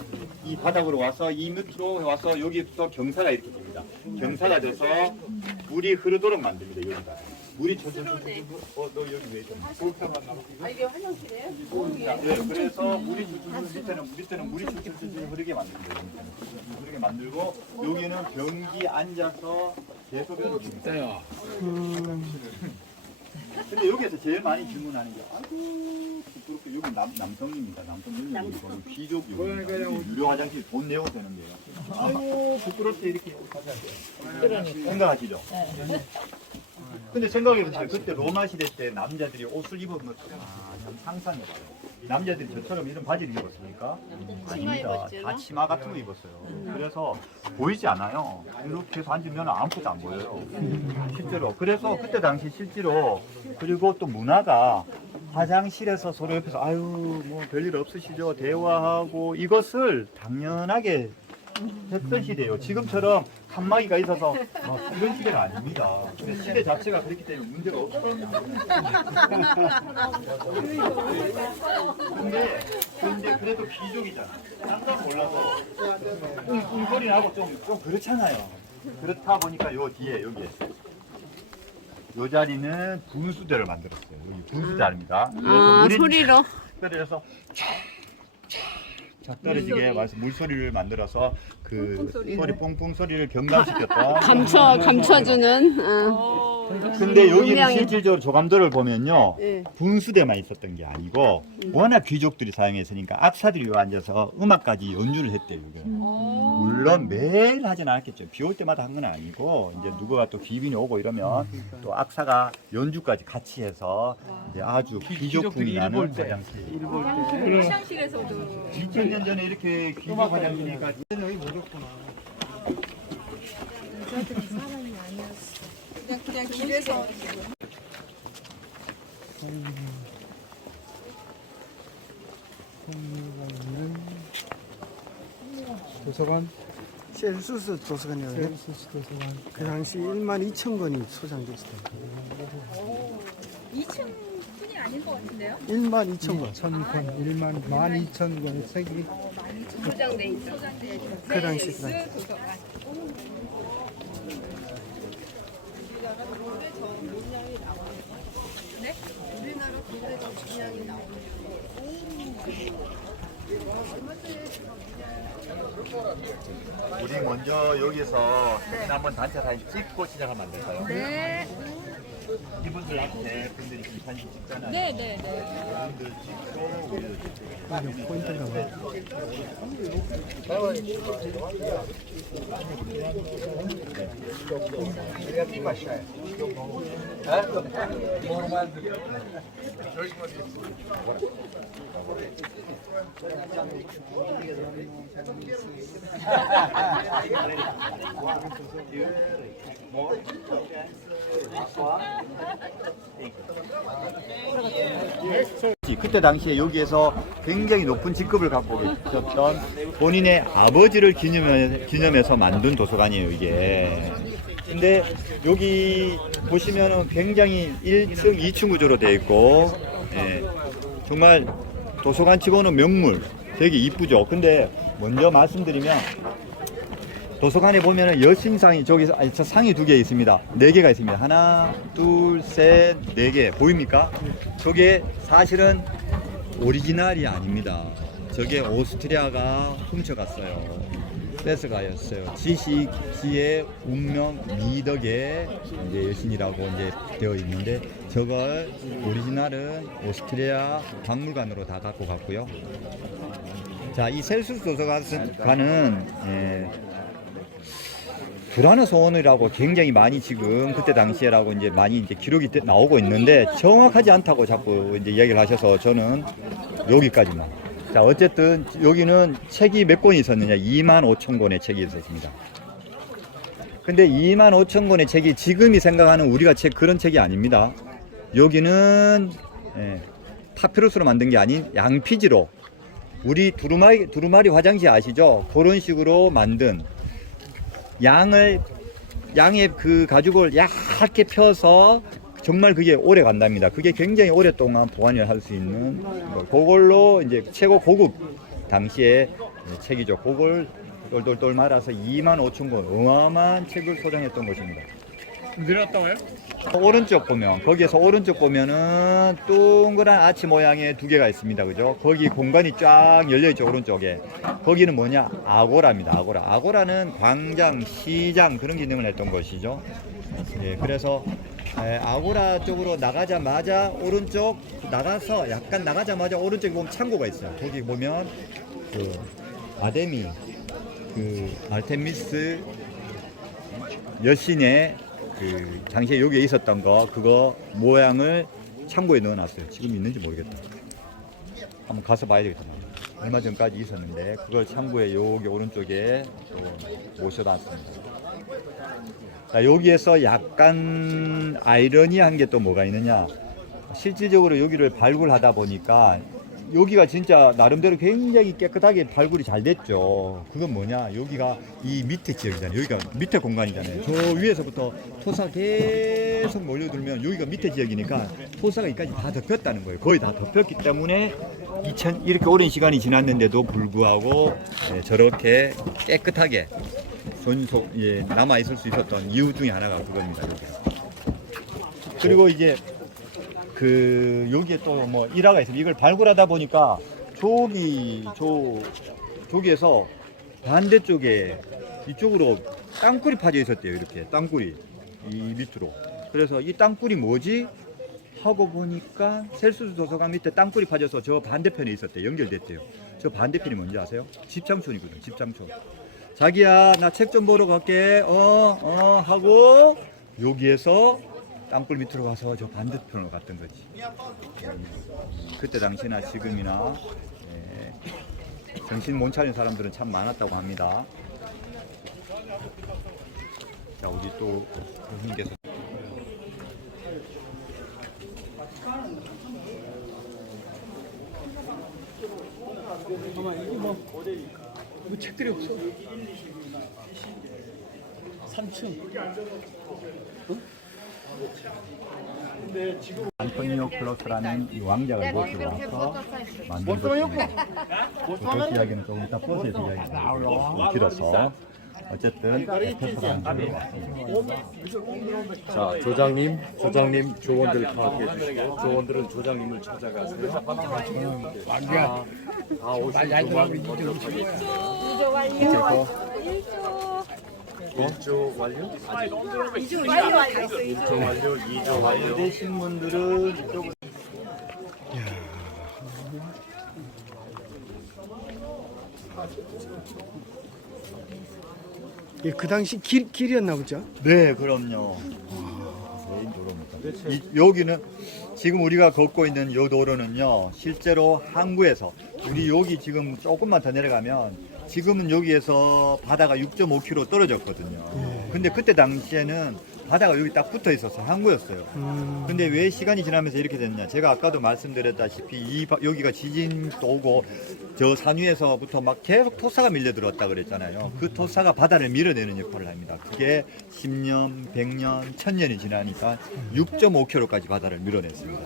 이 바닥으로 와서 이 밑으로 와서 여기부터 경사가 이렇게 됩니다. 경사가 돼서 물이 흐르도록 만듭니다. 여기가 물이 너 여기 왜 있어? 이게 화장실이에요? 네, 그래서 물이 밑에는 물이 줄줄줄 흐르게 만듭니다. 흐르게 만들고 여기는 변기 앉아서 대소변을 줍니다. 근데 여기에서 제일 많이 질문하는 게 아이고 부끄럽게 여기 남성입니다. 남성 귀족이고 유료 화장실 돈 내고 되는데요. 아이고 부끄럽게 이렇게 생각하시죠? 근데 생각해보세요. 그때 로마 시대 때 남자들이 옷을 입은 것처럼 좀 상상해봐요. 남자들이 저처럼 이런 바지를 입었습니까? 아닙니다. 다 치마 같은 거 입었어요. 그래서 보이지 않아요. 이렇게 해서 앉으면 아무것도 안 보여요. 실제로. 그래서 그때 당시 실제로, 그리고 또 문화가 화장실에서 서로 옆에서 아유 뭐 별일 없으시죠? 대화하고 이것을 당연하게 했던 시대예요. 지금처럼 칸막이가 있어서 이런 시대가 아닙니다. 근데 시대 자체가 그렇기 때문에 문제가 없었던 근데 그래도 귀족이잖아. 깜짝 놀라서 꿍꿍거리 나고 좀 그렇잖아요. 그렇다 보니까 요 뒤에 여기에 요 자리는 분수대를 만들었어요. 여기 분수자입니다. 그래서 소리로. 그래서 자 떨어지게 와서 물소리를 만들어서 그 소리 뽕뽕 소리를 경감시켰다. 감춰주는. 근데 여기는 분명히. 실질적으로 조감도를 보면요, 예. 분수대만 있었던 게 아니고 워낙 귀족들이 사용했으니까 악사들이 여기 앉아서 음악까지 연주를 했대요. 여기. 물론 매일 하진 않았겠죠. 비 올 때마다 한 건 아니고 이제 누구가 또 귀빈이 오고 이러면 또 악사가 연주까지 같이 해서 이제 아주 귀족풍이 나는 화장실. 화장실에서도 2000년 전에 이렇게 귀족 화장실이니까 그냥 길에서. 도서관, 셀수스 도서관이라고 해요. 셀수스 도서관. 그 당시 12,000권이 소장됐어요. 2층뿐이 아닌 것 같은데요? 12,000권. 2,000권, 12,000권, 책이 소장돼 있죠. 그 당시. 우리 먼저 여기서 사진 한번 단체 사진 찍고 시작하면 안 될까요? 네. 이분들 앞에 분들이 사진 찍잖아요. 네네네. 이분들 찍고 우리도 찍고. 이게 포인트인가 봐. 그때 당시에 여기에서 굉장히 높은 직급을 갖고 계셨던 본인의 아버지를 기념해서 만든 도서관이에요, 이게. 근데 여기 보시면은 굉장히 1층, 2층 구조로 되어 있고, 예, 정말 도서관 치고는 명물, 되게 이쁘죠. 근데 먼저 말씀드리면 도서관에 보면은 여신상이 저기 저 상이 2개 있습니다. 4개가 있습니다. 하나, 둘, 셋, 4개 보입니까? 저게 사실은 오리지널이 아닙니다. 저게 오스트리아가 훔쳐갔어요. 뺏어가였어요. 지식지의 운명 미덕의 이제 여신이라고 이제 되어 있는데 저걸 오리지널은 오스트리아 박물관으로 다 갖고 갔고요. 자, 이 셀수스 도서관은 두라노 소원이라고 굉장히 많이 지금 그때 당시에라고 이제 많이 이제 기록이 나오고 있는데 정확하지 않다고 자꾸 이제 이야기를 하셔서 저는 여기까지만. 자, 어쨌든 여기는 책이 몇 권이 있었느냐? 25,000권의 책이 있었습니다. 근데 25,000권의 책이 지금이 생각하는 우리가 그런 책이 아닙니다. 여기는 파피루스로 만든 게 아닌 양피지로, 우리 두루마리 화장실 아시죠? 그런 식으로 만든 양의 그 가죽을 얇게 펴서 정말 그게 오래 간답니다. 그게 굉장히 오랫동안 보관을 할 수 있는 거. 그걸로 이제 최고 고급 당시에 책이죠. 그걸 똘똘똘 말아서 25,000권 어마어마한 책을 소장했던 것입니다. 내려갔다고요? 오른쪽 보면, 거기에서 오른쪽 보면은 동그란 아치 모양의 두 개가 있습니다. 그죠? 거기 공간이 쫙 열려있죠. 오른쪽에. 거기는 뭐냐? 아고라입니다. 아고라는 광장, 시장 그런 기능을 했던 것이죠. 예, 그래서 아고라 쪽으로 나가자마자 오른쪽 나가서 약간 나가자마자 오른쪽에 보면 창고가 있어요. 거기 보면 그 아데미, 그 아르테미스 여신의 그 당시에 여기에 있었던 거, 그거 모양을 창고에 넣어놨어요. 지금 있는지 모르겠다. 한번 가서 봐야 되겠다. 얼마 전까지 있었는데 그걸 창고에 여기 오른쪽에 모셔놨습니다. 자, 여기에서 약간 아이러니한 게 또 뭐가 있느냐? 실질적으로 여기를 발굴하다 보니까 여기가 진짜 나름대로 굉장히 깨끗하게 발굴이 잘 됐죠. 그건 뭐냐? 여기가 이 밑에 지역이잖아요. 여기가 밑에 공간이잖아요. 저 위에서부터 토사 계속 몰려들면 여기가 밑에 지역이니까 토사가 여기까지 다 덮였다는 거예요. 거의 다 덮였기 때문에 이렇게 오랜 시간이 지났는데도 불구하고 저렇게 깨끗하게 남아 있을 수 있었던 이유 중에 하나가 그겁니다. 여기가. 그리고 이제 여기에 또 뭐 일화가 있습니다. 이걸 발굴하다 보니까 저기에서 반대쪽에 이쪽으로 땅굴이 파져 있었대요. 이렇게 땅굴이 이 밑으로. 그래서 이 땅굴이 뭐지? 하고 보니까 셀수스 도서관 밑에 땅굴이 파져서 저 반대편에 있었대요. 연결됐대요. 저 반대편이 뭔지 아세요? 집장촌이거든. 집장촌. 자기야, 나 책 좀 보러 갈게. 하고 여기에서 땅굴 밑으로 가서 저 반대편으로 갔던 거지. 그때 당시나 지금이나 정신 못 차린 사람들은 참 많았다고 합니다. 자, 우리 또 교수님께서 이거 책들이 없어. 3층. 안토니오 클로스라는 이 왕작을 모시고 와서 만든 것입니다. 그 이야기는 조금 이따 버스에서 이야기가 길어서 어쨌든 에페소라는 곳에 왔습니다. 자, 조장님 조원들 파악해 주시고 조원들은 조장님을 찾아가세요. 다 오시고 이조 완료. 1조 완료? 2조 완료 다 했어. 1조 완료, 2조 완료. 되신 분들은 이쪽으로 예, 그 당시 길이었나 보죠. 네, 그럼요. 메인 도로입니다. 여기는 지금 우리가 걷고 있는 이 도로는요, 실제로 항구에서 우리 여기 지금 조금만 더 내려가면 지금은 여기에서 바다가 6.5km 떨어졌거든요. 근데 그때 당시에는 바다가 여기 딱 붙어 있어서 항구였어요. 근데 왜 시간이 지나면서 이렇게 됐냐? 제가 아까도 말씀드렸다시피 여기가 지진도 오고 저 산 위에서부터 막 계속 토사가 밀려 들어왔다 그랬잖아요. 그 토사가 바다를 밀어내는 역할을 합니다. 그게 10년, 100년, 1000년이 지나니까 6.5km까지 바다를 밀어냈습니다.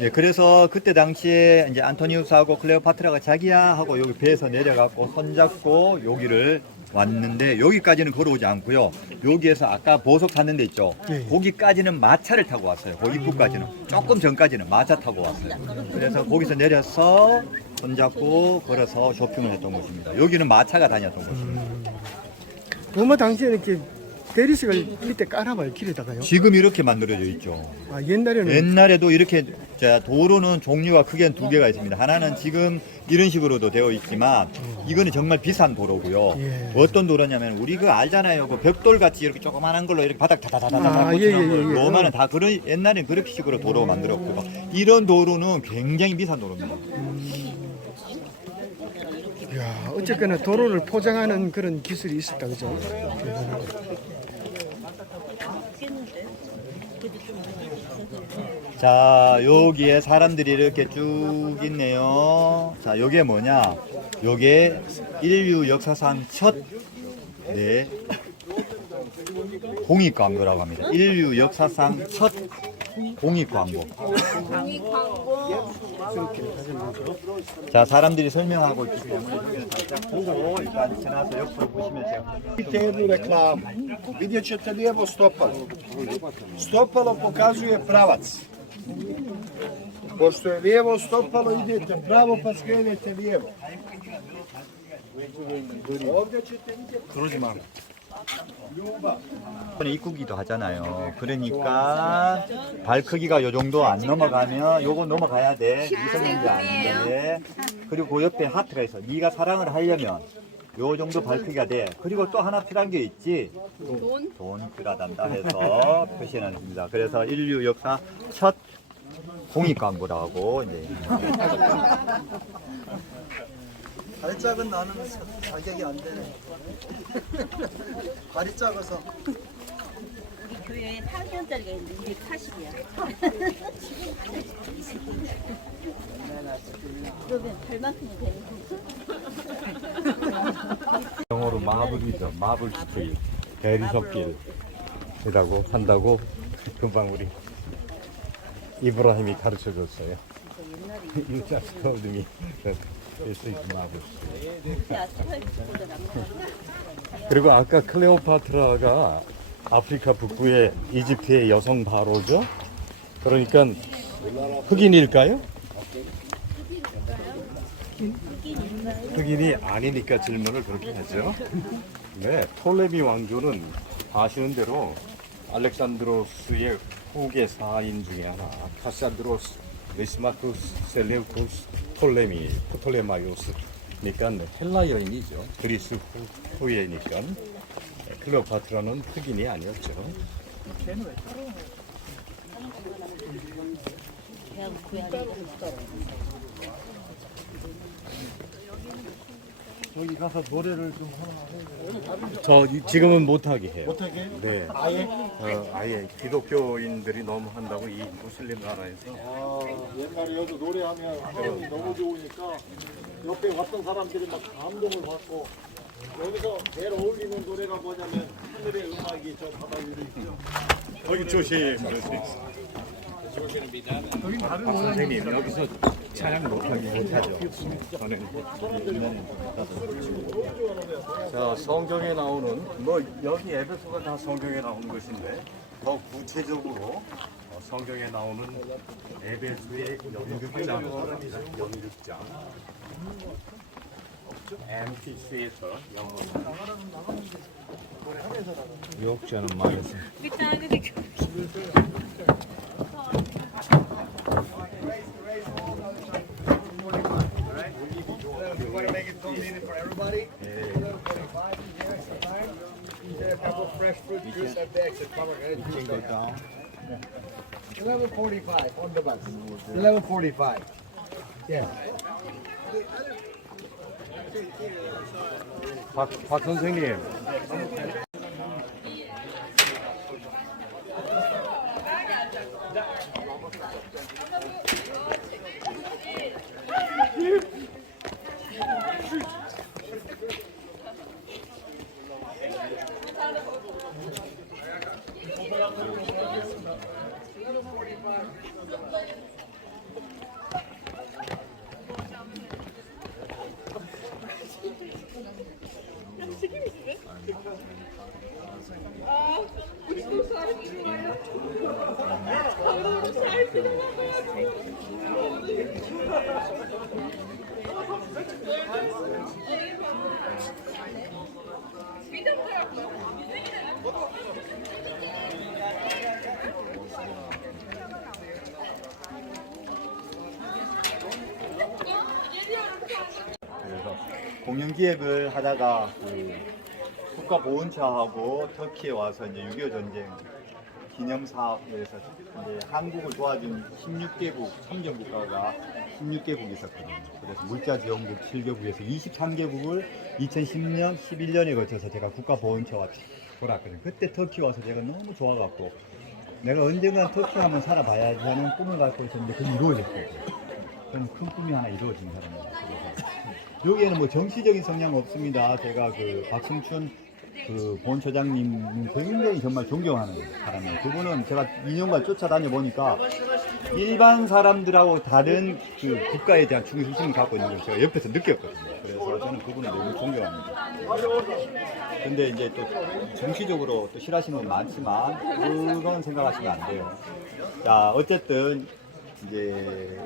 예, 그래서 그때 당시에 이제 안토니우스하고 클레오파트라가 자기야 하고 여기 배에서 내려갖고 손잡고 여기를 왔는데 여기까지는 걸어오지 않고요. 여기에서 아까 보석 찾는 데 있죠. 거기까지는 마차를 타고 왔어요. 거기 입구까지는. 조금 전까지는 마차 타고 왔어요. 그래서 거기서 내려서 손잡고 걸어서 쇼핑을 했던 곳입니다. 여기는 마차가 다녔던 곳입니다. 로마 당시에 이렇게 대리석을 밑에 깔아봐요, 길에다가요. 지금 이렇게 만들어져 있죠. 아, 옛날에는 옛날에도 이렇게 자, 도로는 종류가 크게 두 개가 있습니다. 하나는 지금 이런 식으로도 되어 있지만 이거는 정말 비싼 도로고요. 예. 어떤 도로냐면 우리 그 알잖아요. 그 벽돌 같이 이렇게 조그만한 걸로 이렇게 바닥 다다다다다 아, 붙이는 예, 예, 거. 예. 로마는 다 그런 옛날엔 그렇게 식으로 도로 만들었고 이런 도로는 굉장히 비싼 도로입니다. 야, 어쨌거나 도로를 포장하는 그런 기술이 있었다, 그죠? 자, 여기에 사람들이 이렇게 쭉 있네요. 자, 요게 뭐냐? 요게 인류 역사상 첫 네, 공익 광고라고 합니다. 인류 역사상 첫 공익 광고. 자, 사람들이 설명하고 있기 때문에 여기는 살짝 보고 일단 지나서 옆으로 보시면 제가 Vidite jednu reklamu. Vidjet ćete lijevo stopalo. Stopalo pokazuje pravac. Pošto je lijevo stopalo, idete pravo pa skrenete lijevo. Ovdje ćete vidjeti. 그러지 마. 입구기도 하잖아요. 그러니까 발 크기가 요 정도 안 넘어가면 요거 넘어가야 돼. 미성년자 아닌데. 그리고 그 옆에 하트가 있어. 네가 사랑을 하려면 요 정도 발 크기가 돼. 그리고 또 하나 필요한 게 있지. 돈 필요하단다 해서 표시해놨습니다. 그래서 인류 역사 첫 공익 광고라고 이제. 발이 작은 나는 자격이 안 되네. 발이 작아서. 우리 교회에 8년짜리가 있는데 280이야. 그러면 발만큼은 되는 거지? 영어로 마블이죠. 마블 스트리트, 대리석길이라고 한다고 금방 우리 이브라힘이 가르쳐줬어요. You just told me that this is marble street. 그리고 아까 클레오파트라가 아프리카 북부의 이집트의 여성 바로죠. 그러니까 흑인일까요? 흑인이 아니니까 질문을 그렇게 하죠. 네, 톨레미 왕조는 아시는 대로 알렉산드로스의 후계 사인 중에 하나, 카산드로스, 리스마쿠스, 셀레우쿠스, 톨레미, 프톨레마이오스. 그러니까 헬라 여인이죠. 그리스 후예니까. 클레오파트라는 흑인이 아니었죠. 저기 가서 노래를 좀 하나 저 지금은 못하게 해요. 못하게? 네. 아예? 아예 기독교인들이 너무 한다고 이 무슬림 나라에서. 옛날에 여기 노래하면 하늘이 너무 좋으니까 옆에 왔던 사람들이 막 감동을 받고 여기서 제일 어울리는 노래가 뭐냐면 하늘의 음악이 저 바다 위로 있죠. 거기 조심. 선생님 여기서 찬양 못하죠. 저는 자 성경에 나오는 뭐 여기 에베소가 다 성경에 나오는 것인데 더 구체적으로 성경에 나오는 에베소의 연극장 연극장 엠피스에서 영어로 욕자는 망했어. You want to make it convenient for everybody? A cup of fresh fruit juice at the exit. Come on, guys. Go down. 11:45 on the bus. 11:45. Yeah. 박 선생님. 그래서 공연 기획을 하다가 그 국가보훈처하고 터키에 와서 이제 6.25 전쟁 기념 사업에서 이제 한국을 도와준 16개국 참전 국가가 16개국이 있었거든요. 그래서 물자 지원국 7개국에서 23개국을 2010년, 11년에 거쳐서 제가 국가보훈처와 돌았거든요. 그때 터키 와서 제가 너무 좋아갖고 내가 언젠가 터키 한번 살아봐야지 하는 꿈을 갖고 있었는데 그게 이루어졌어요. 저는 큰 꿈이 하나 이루어진 사람입니다. 그래서 여기에는 뭐 정치적인 성향 없습니다. 제가 그 박승춘 그 보훈처장님 굉장히 정말 존경하는 사람이에요. 그분은 제가 2년간 쫓아다녀 보니까 일반 사람들하고 다른 그 국가에 대한 충성심을 갖고 있는 걸 제가 옆에서 느꼈거든요. 그래서 저는 그분을 너무 존경합니다. 근데 이제 또 정치적으로 또 싫어하시는 분 많지만 그건 생각하시면 안 돼요. 자, 어쨌든 이제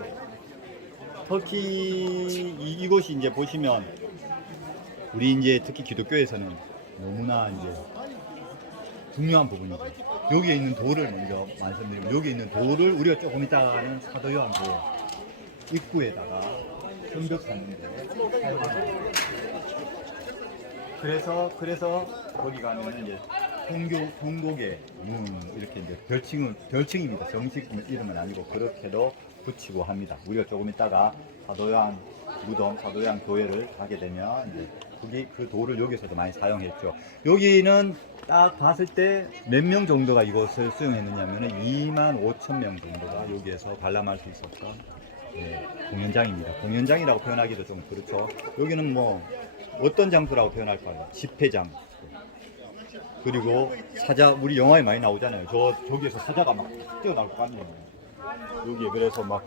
터키 이곳이 이제 보시면 우리 이제 특히 기독교에서는 너무나 이제 중요한 부분이죠. 여기에 있는 돌을 먼저 말씀드리면 여기 있는 돌을 우리가 조금 이따가 가는 사도 요한교회 입구에다가 성벽 샀는데 그래서 거기 가면은 이제 통곡의 문 이렇게 이제 별칭입니다. 정식 이름은 아니고 그렇게도 붙이고 합니다. 우리가 조금 있다가 사도요한 무덤, 사도요한 교회를 가게 되면 이제 그 돌을 여기서도 많이 사용했죠. 여기는 딱 봤을 때 몇 명 정도가 이곳을 수용했느냐면은 25,000명 정도가 여기에서 관람할 수 있었던 공연장입니다. 공연장이라고 표현하기도 좀 그렇죠. 여기는 뭐 어떤 장소라고 표현할까요? 집회장. 그리고 사자, 우리 영화에 많이 나오잖아요. 저기에서 사자가 막 뛰어나올 것 같네요. 여기에 그래서 막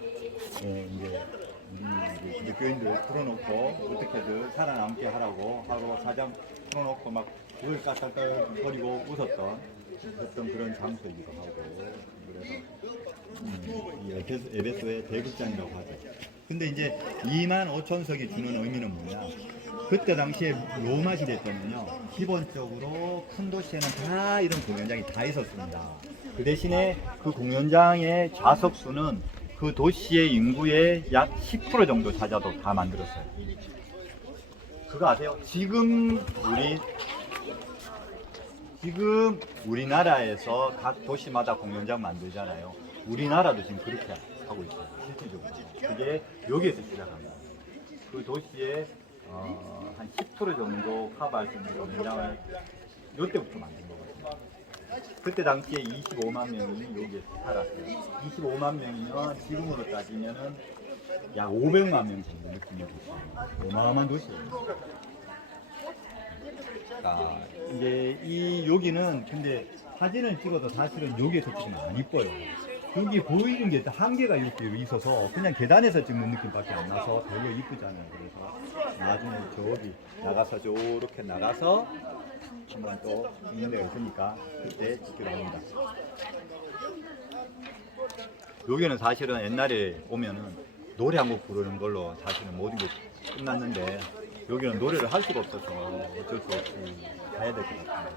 이제 기독교인들 풀어놓고 어떻게든 살아남게 하라고 하고 사장 풀어놓고 막 그걸 깔깔거리고 웃었던 그런 장소이기도 하고 그래서 에베소의 대극장이라고 하죠. 근데 이제 25,000석이 주는 의미는 뭐냐? 그때 당시에 로마 시대 때는요 기본적으로 큰 도시에는 다 이런 공연장이 다 있었습니다. 그 대신에 그 공연장의 좌석 수는 그 도시의 인구의 약 10% 정도 찾아도 다 만들었어요. 그거 아세요? 지금 우리나라에서 각 도시마다 공연장 만들잖아요. 우리나라도 지금 그렇게 하고 있어요. 실질적으로. 그게 여기에서 시작합니다. 그 도시의 한 10% 정도 커버할 수 있는 공연장을 이때부터 만든 거거든요. 그때 당시에 25만 명이 여기에 살았어요. 25만 명이면 지금으로 따지면은 약 500만 명 정도 느낌이 있어요. 어마어마한 도시예요. 자, 이제 여기는 근데 사진을 찍어도 사실은 여기에서 찍으면 안 이뻐요. 여기 보이는 게 한계가 이렇게 있어서 그냥 계단에서 찍는 느낌밖에 안 나서 별로 이쁘잖아요. 그래서 나중에 저기 나가서 저렇게 나가서 한번 또 찍는 데가 있으니까 그때 찍기로 합니다. 여기는 사실은 옛날에 오면은 노래 한 곡 부르는 걸로 사실은 모든 게 끝났는데 여기는 노래를 할 수가 없어서 어쩔 수 없이 가야 될 것 같습니다.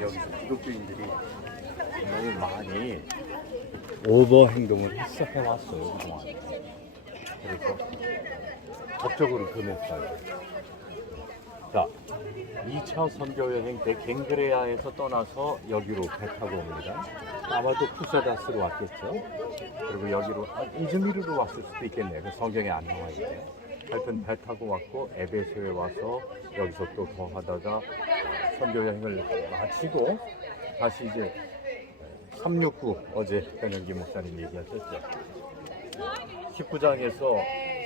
여기서 기독교인들이 너무 많이 오버 행동을 해왔어요 그동안. 그래서 법적으로 금했어요. 자, 2차 선교 여행 때 갱그레아에서 떠나서 여기로 배 타고 옵니다. 아마도 푸사다스로 왔겠죠. 그리고 여기로 이즈미르로 왔을 수도 있겠네요. 그 성경에 안 나와 있네요. 하여튼 배 타고 왔고 에베소에 와서 여기서 또 더 하다가 선교 여행을 마치고 다시 이제 369 어제 변영기 목사님 얘기하셨죠. 19장에서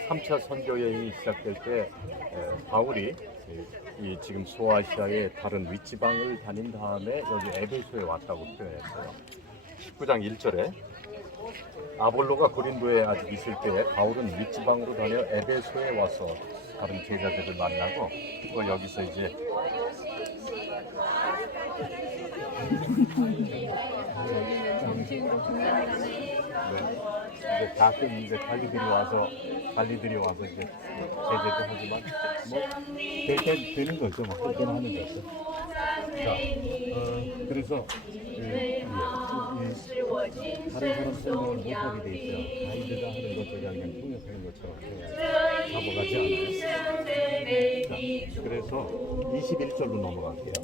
3차 선교 여행이 시작될 때 바울이 이 지금 소아시아의 다른 윗지방을 다닌 다음에 여기 에베소에 왔다고 표현했어요. 19장 1절에 아볼로가 고린도에 아직 있을 때 바울은 윗지방으로 다녀 에베소에 와서 다른 제자들을 만나고 또 여기서 이제 이제 가끔 이제 관리들이 와서 이제 제재도 하지만 뭐 되는 거죠. 뭐 그렇게 하는 거죠. 자, 그래서 다른 사람 설명을 못하게 돼 있어요. 가이드가 하는 것들이 아니라 통역하는 것처럼 잡아가지 않아요. 자, 그래서 21절로 넘어갈게요.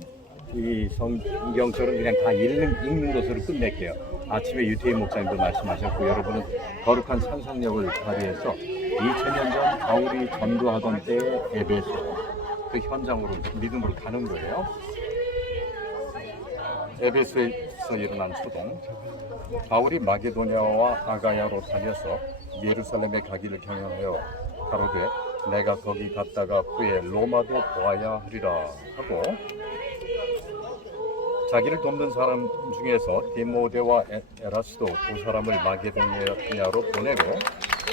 이 성경처럼 그냥 다 읽는 것으로 끝낼게요. 아침에 유태인 목사님도 말씀하셨고 여러분은 거룩한 상상력을 발휘해서 2000년 전 바울이 전도하던 때의 에베소 그 현장으로 믿음으로 가는 거예요. 에베소에서 일어난 소동. 바울이 마게도냐와 아가야로 다녀서 예루살렘에 가기를 경영하여 가로되 내가 거기 갔다가 후에 로마도 보아야 하리라 하고 자기를 돕는 사람 중에서 디모데와 에라스도 두 사람을 마게도냐로 보내고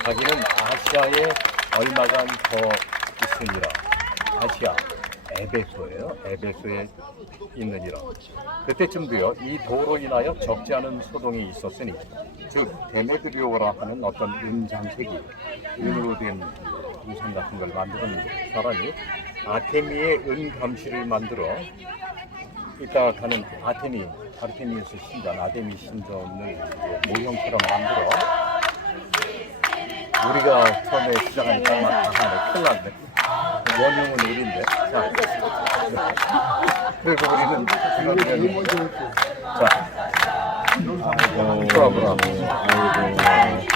자기는 아시아에 얼마간 더 있으니라. 아시아 에베소예요. 에베소에 있느니라. 그때쯤도요 이 도로 인하여 적지 않은 소동이 있었으니 즉 데메드리오라 하는 어떤 은장색이 은으로 된 우산 같은 걸 만드는 사람이 아테미의 은 감시를 만들어 이따 가는 아르테미우스 신전, 아데미 신전을 모형처럼 만들어 우리가 처음에 시작하니까 큰일 났네. 원흉은 우리인데. 자, 그리고 우리는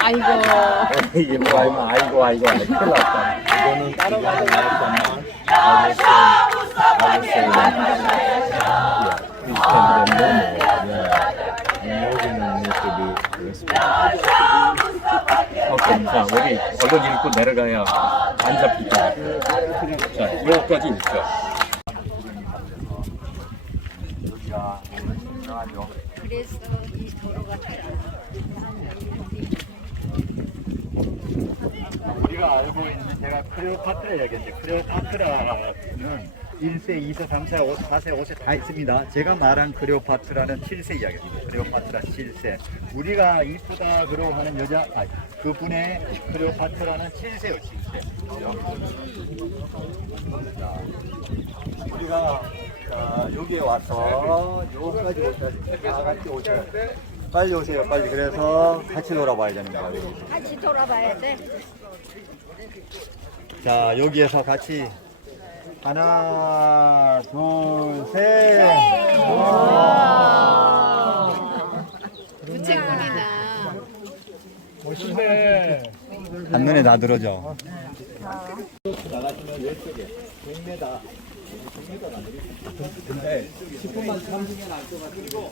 아이고. 이게 뭐 아이고 큰일 났다. 이거는 따라가자. 오케이, 자 우리 얼른 읽고 내려가야 안 잡힐 거야. 자 여기까지 읽죠. 그래서 이 도로가 우리가 알고 있는 제가 클레오파트라 얘기했는데 클레오파트라는 1세, 2세, 3세, 5세, 4세, 5세 다 있습니다. 제가 말한 클레오파트라는 7세 이야기입니다. 클레오파트라 7세. 우리가 이쁘다 그러고 하는 여자, 그분의 클레오파트라는 7세요, 7세. 자, 우리가 여기에 와서 여기까지 오셔야 다 같이 오셔야 돼. 빨리 오세요, 빨리. 그래서 같이 놀아봐야 되는 거예요. 같이 돌아봐야 돼. 자, 여기에서 같이 하나, 둘, 셋. 부채꼴이다. 멋있네. 한눈에 다 들어져. 나가시면 왼쪽에 100m. 근데 10분만 3분에 나올 것 같고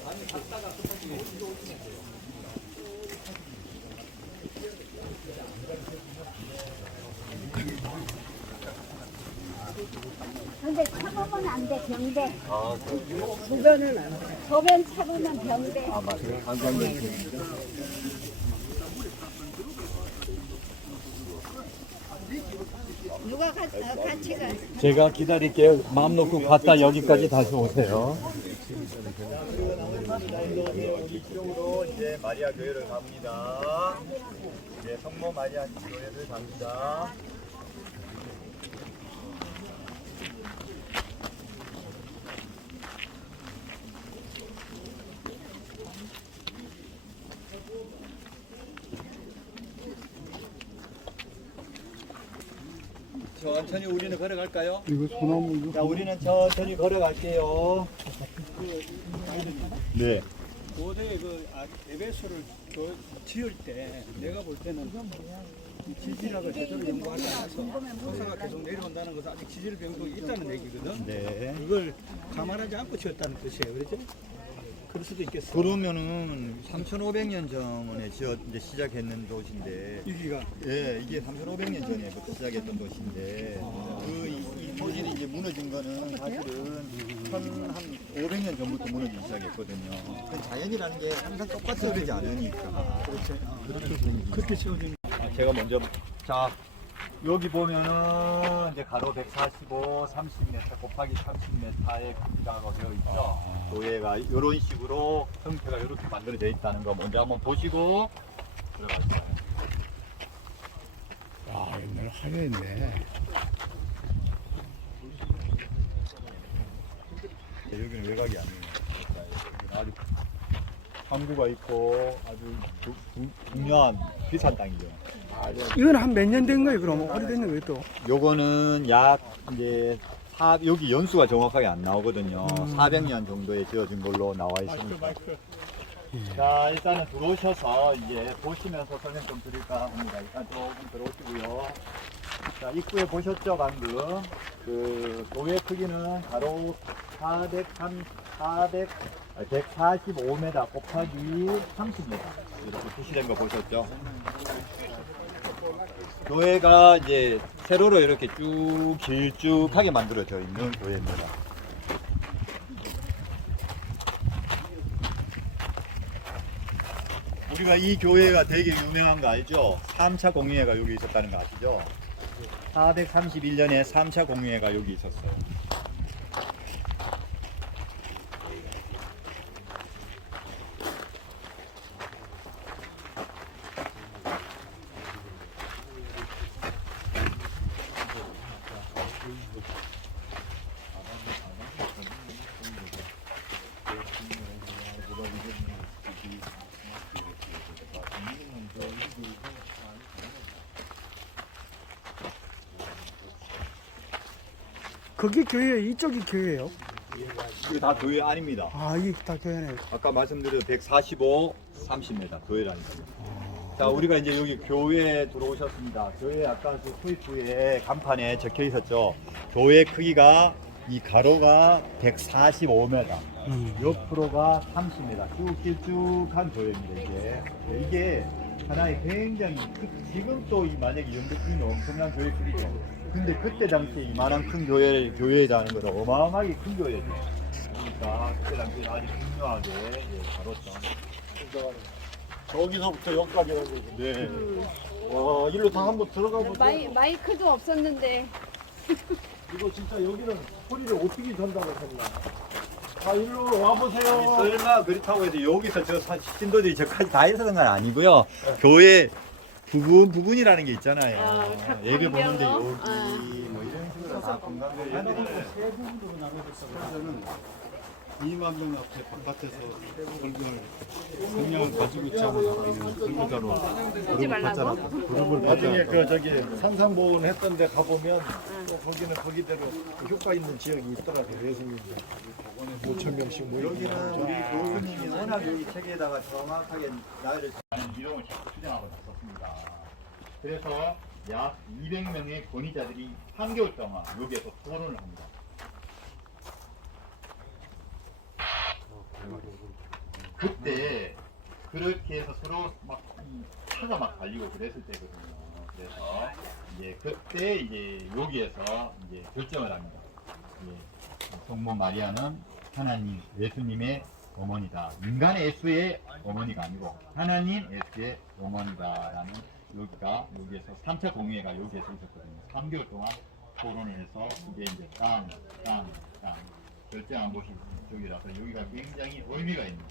근데 차보면 안 돼, 병돼. 주변은 안 돼. 저변 차보면 병돼. 맞아요. 누가 같이 가? 제가 기다릴게요. 마음 놓고 갔다 여기까지 다시 오세요. 이쪽으로 이제 마리아 교회를 갑니다. 이제 성모 마리아 교회를 갑니다. 천천히 우리는 걸어갈까요? 이거 소나무 자, 우리는 천천히 걸어갈게요. 네. 고대 에베소를 지을 때 내가 볼 때는 이 지질학을 제대로 연구하지 않아서 토사가 계속 내려온다는 것은 아직 지질 변동이 있다는 얘기거든. 네. 그걸 감안하지 않고 지었다는 뜻이에요. 그렇죠? 그럴 수도 있겠어. 그러면은 3,500년 전에 이제 시작했는 도시인데, 여기가 예, 이게 3,500년 전에부터 시작했던 도시인데, 이 도시는 이제 무너진 거는 사실은 한 500년 전부터 무너지기 시작했거든요. 그 자연이라는 게 항상 똑같이 흐르지 않으니까. 그렇게 지어진. 제가 먼저, 자, 여기 보면은 이제 가로 145, 30m 곱하기 30m의 크기가 되어 있죠. 교회가 이런 식으로 형태가 이렇게 만들어져 있다는 거 먼저 한번 보시고 들어가세요. 아, 옛날 화려했네. 여기는 외곽이 아니에요. 아주 항구가 있고 아주 중요한 비싼 땅이죠. 이건 한 몇 년 된 거예요? 그럼 오래됐는 거예요 또? 요거는 약 이제 여기 연수가 정확하게 안 나오거든요. 400년 정도에 지어진 걸로 나와 있습니다. 자, 일단은 들어오셔서 이제 보시면서 설명 좀 드릴까 합니다. 일단 조금 들어오시고요. 자, 입구에 보셨죠, 방금? 그 교회 크기는 가로 145m 곱하기 30m 이렇게 표시된 거 보셨죠? 교회가 이제 세로로 이렇게 쭉 길쭉하게 만들어져 있는 교회입니다. 우리가 이 교회가 되게 유명한 거 알죠? 3차 공의회가 여기 있었다는 거 아시죠? 431년에 3차 공의회가 여기 있었어요. 거기 교회, 이쪽이 교회예요? 이게 다 교회 아닙니다. 아, 이게 다 교회네. 아까 말씀드린 145, 30m 교회라니까. 자, 우리가 이제 여기 교회에 들어오셨습니다. 교회 아까 그 수입부에 간판에 적혀 있었죠. 교회 크기가 이 가로가 145m, 옆으로가 30m. 쭉 길쭉한 교회입니다. 이게 하나의 굉장히 지금 또 만약에 연극크기는 엄청난 교회 크기죠. 근데 그때 당시에 이만한 큰 교회라는 것은 어마어마하게 큰 교회죠. 그러니까 그때 당시에 아주 중요하게 다뤘던. 저기서부터 여기까지라는 거지. 네. 와, 일로 다 한번 들어가 보자. 마이크도 없었는데. 이거 진짜 여기는 소리를 어떻게 전달하셨나. 자, 일로 와보세요. 설마 그렇다고 해서 여기서 저 신도들이 저까지 다 있었던 건 아니고요. 교회 부분이라는 게 있잖아요. 예배 보는데 여기 뭐 이런 식으로 다 건강들 세 부분으로 나눠졌다고. 2만 명 앞에 바깥에서 성령을 가지고 있지 않은 사람은 불구자로 그룹을 받잖아. 그룹을 나중에 그 저기 산상보훈 했던 데 가보면 또 거기는 거기대로 효과 있는 지역이 있더라고요. 예수님들 5천 명씩 모이고. 여기는 우리 교수님이 워낙 여기 책에다가 정확하게 나열을 하는 이름을 자꾸 수정하고 났었습니다. 그래서 약 200명의 권위자들이 3개월 동안 여기에서 토론을 합니다. 그때 그렇게 해서 서로 막 차가 막 달리고 그랬을 때거든요. 그래서 이제 그때 이제 여기에서 이제 결정을 합니다. 성모 마리아는 하나님 예수님의 어머니다. 인간의 예수의 어머니가 아니고 하나님 예수의 어머니다라는 여기에서 3차 공의회가 여기에서 있었거든요. 3개월 동안 토론을 해서 이게 이제 땅 결정한 곳이 이쪽이라서 여기가 굉장히 의미가 있는.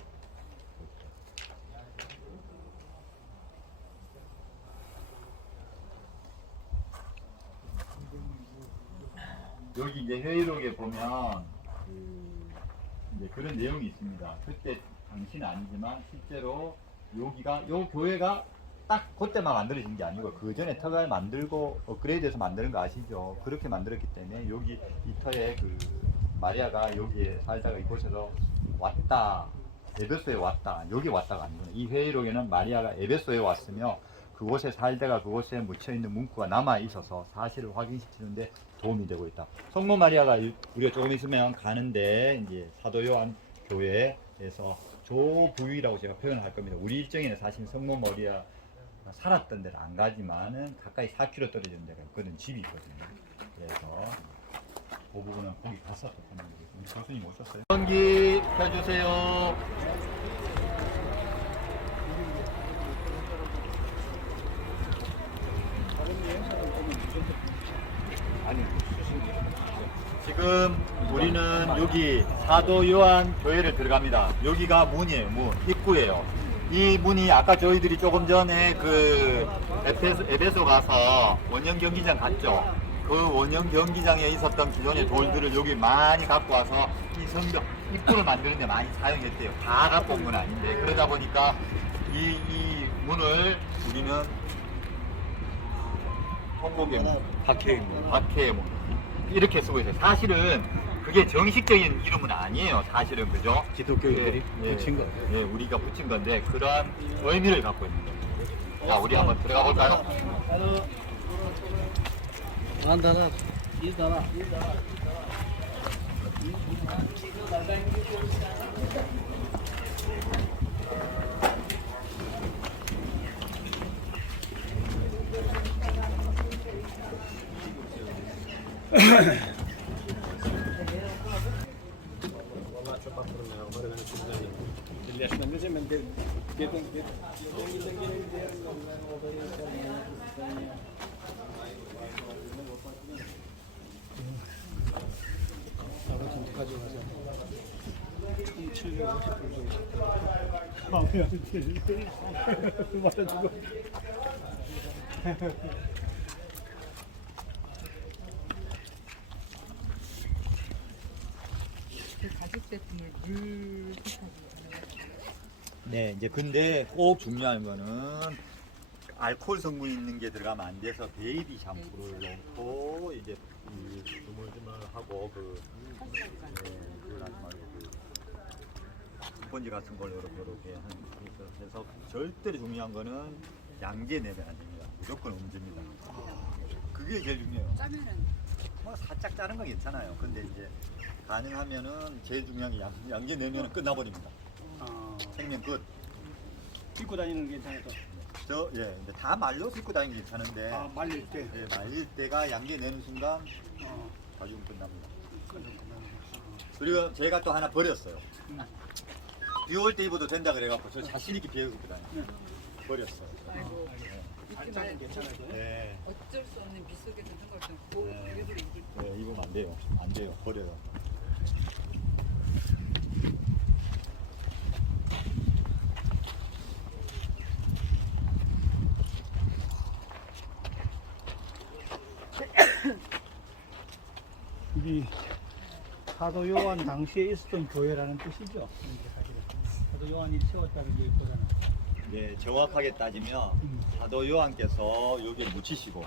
여기 이제 회의록에 보면 이제 그런 내용이 있습니다. 그때 당시는 아니지만 실제로 여기가 요 교회가 딱 그때만 만들어진 게 아니고 그 전에 터가 만들고 업그레이드해서 만드는 거 아시죠? 그렇게 만들었기 때문에 여기 이 터에 그 마리아가 여기에 살다가 이곳에서 왔다 에베소에 왔다, 여기 왔다가 아니구나. 이 회의록에는 마리아가 에베소에 왔으며 그곳에 살다가 그곳에 묻혀있는 문구가 남아있어서 사실을 확인시키는데 도움이 되고 있다. 성모 마리아가 우리가 조금 있으면 가는데 이제 사도 요한 교회에서 조부위라고 제가 표현을 할 겁니다. 우리 일정에는 사실 성모 마리아 살았던 데를 안 가지만은 가까이 4km 떨어지는 데가 있거든, 집이 있거든요. 그래서 그 부분은 거기 갔었던 겁니다. 교수님 오셨어요? 전기 펴주세요. 지금 우리는 여기 사도 요한 교회를 들어갑니다. 여기가 문이에요, 문, 입구예요. 이 문이 아까 저희들이 조금 전에 그 에베소 가서 원형 경기장 갔죠. 그 원형 경기장에 있었던 기존의 돌들을 여기 많이 갖고 와서 이 성경 입구를 만드는 데 많이 사용했대요. 다 갖고 온 건 아닌데, 그러다 보니까 이 문을 우리는 통곡의 문, 박해의 문 이렇게 쓰고 있어요. 사실은 그게 정식적인 이름은 아니에요. 사실은, 그죠? 기독교인들이 붙인 거. 예, 우리가 붙인 건데 그러한 의미를 갖고 있는 거예요. 자, 우리 한번 들어가 볼까요? 네, 이제 근데 꼭 중요한 거는 알코올 성분이 있는 게 들어가면 안 돼서 베이비 샴푸를 넣고 이제 주물주물하고 그걸 하지 말고 스펀지 같은 걸 이렇게 하는. 그래서 절대로 중요한 거는 양재 내면 안 됩니다. 무조건 음주입니다. 그게 제일 중요해요. 짜면은 뭐 살짝 짜는 건 괜찮아요. 근데 이제 가능하면은 제일 중요한 게 양재 내면은 끝나버립니다. 생명 끝. 입고 다니는 게 괜찮아서. 근데 다 말려서 입고 다니는 게 괜찮은데. 말릴 때. 네, 말릴 때가 양재 내는 순간 가죽은 끝납니다. 그리고 제가 또 하나 버렸어요. 비 올 때 입어도 된다 그래갖고 저 자신 있게 비에 입고 다녀요. 버렸어요. 반짝은 괜찮아서. 네. 어쩔 수 없는 비 속에 드는 걸 좀 일부러 입을 네, 입으면 안 돼요. 안 돼요. 버려요. 이 사도 요한 당시에 있었던 교회라는 뜻이죠. 사도 요한이 세웠다는 게 보다는. 네, 정확하게 따지면 사도 요한께서 여기에 묻히시고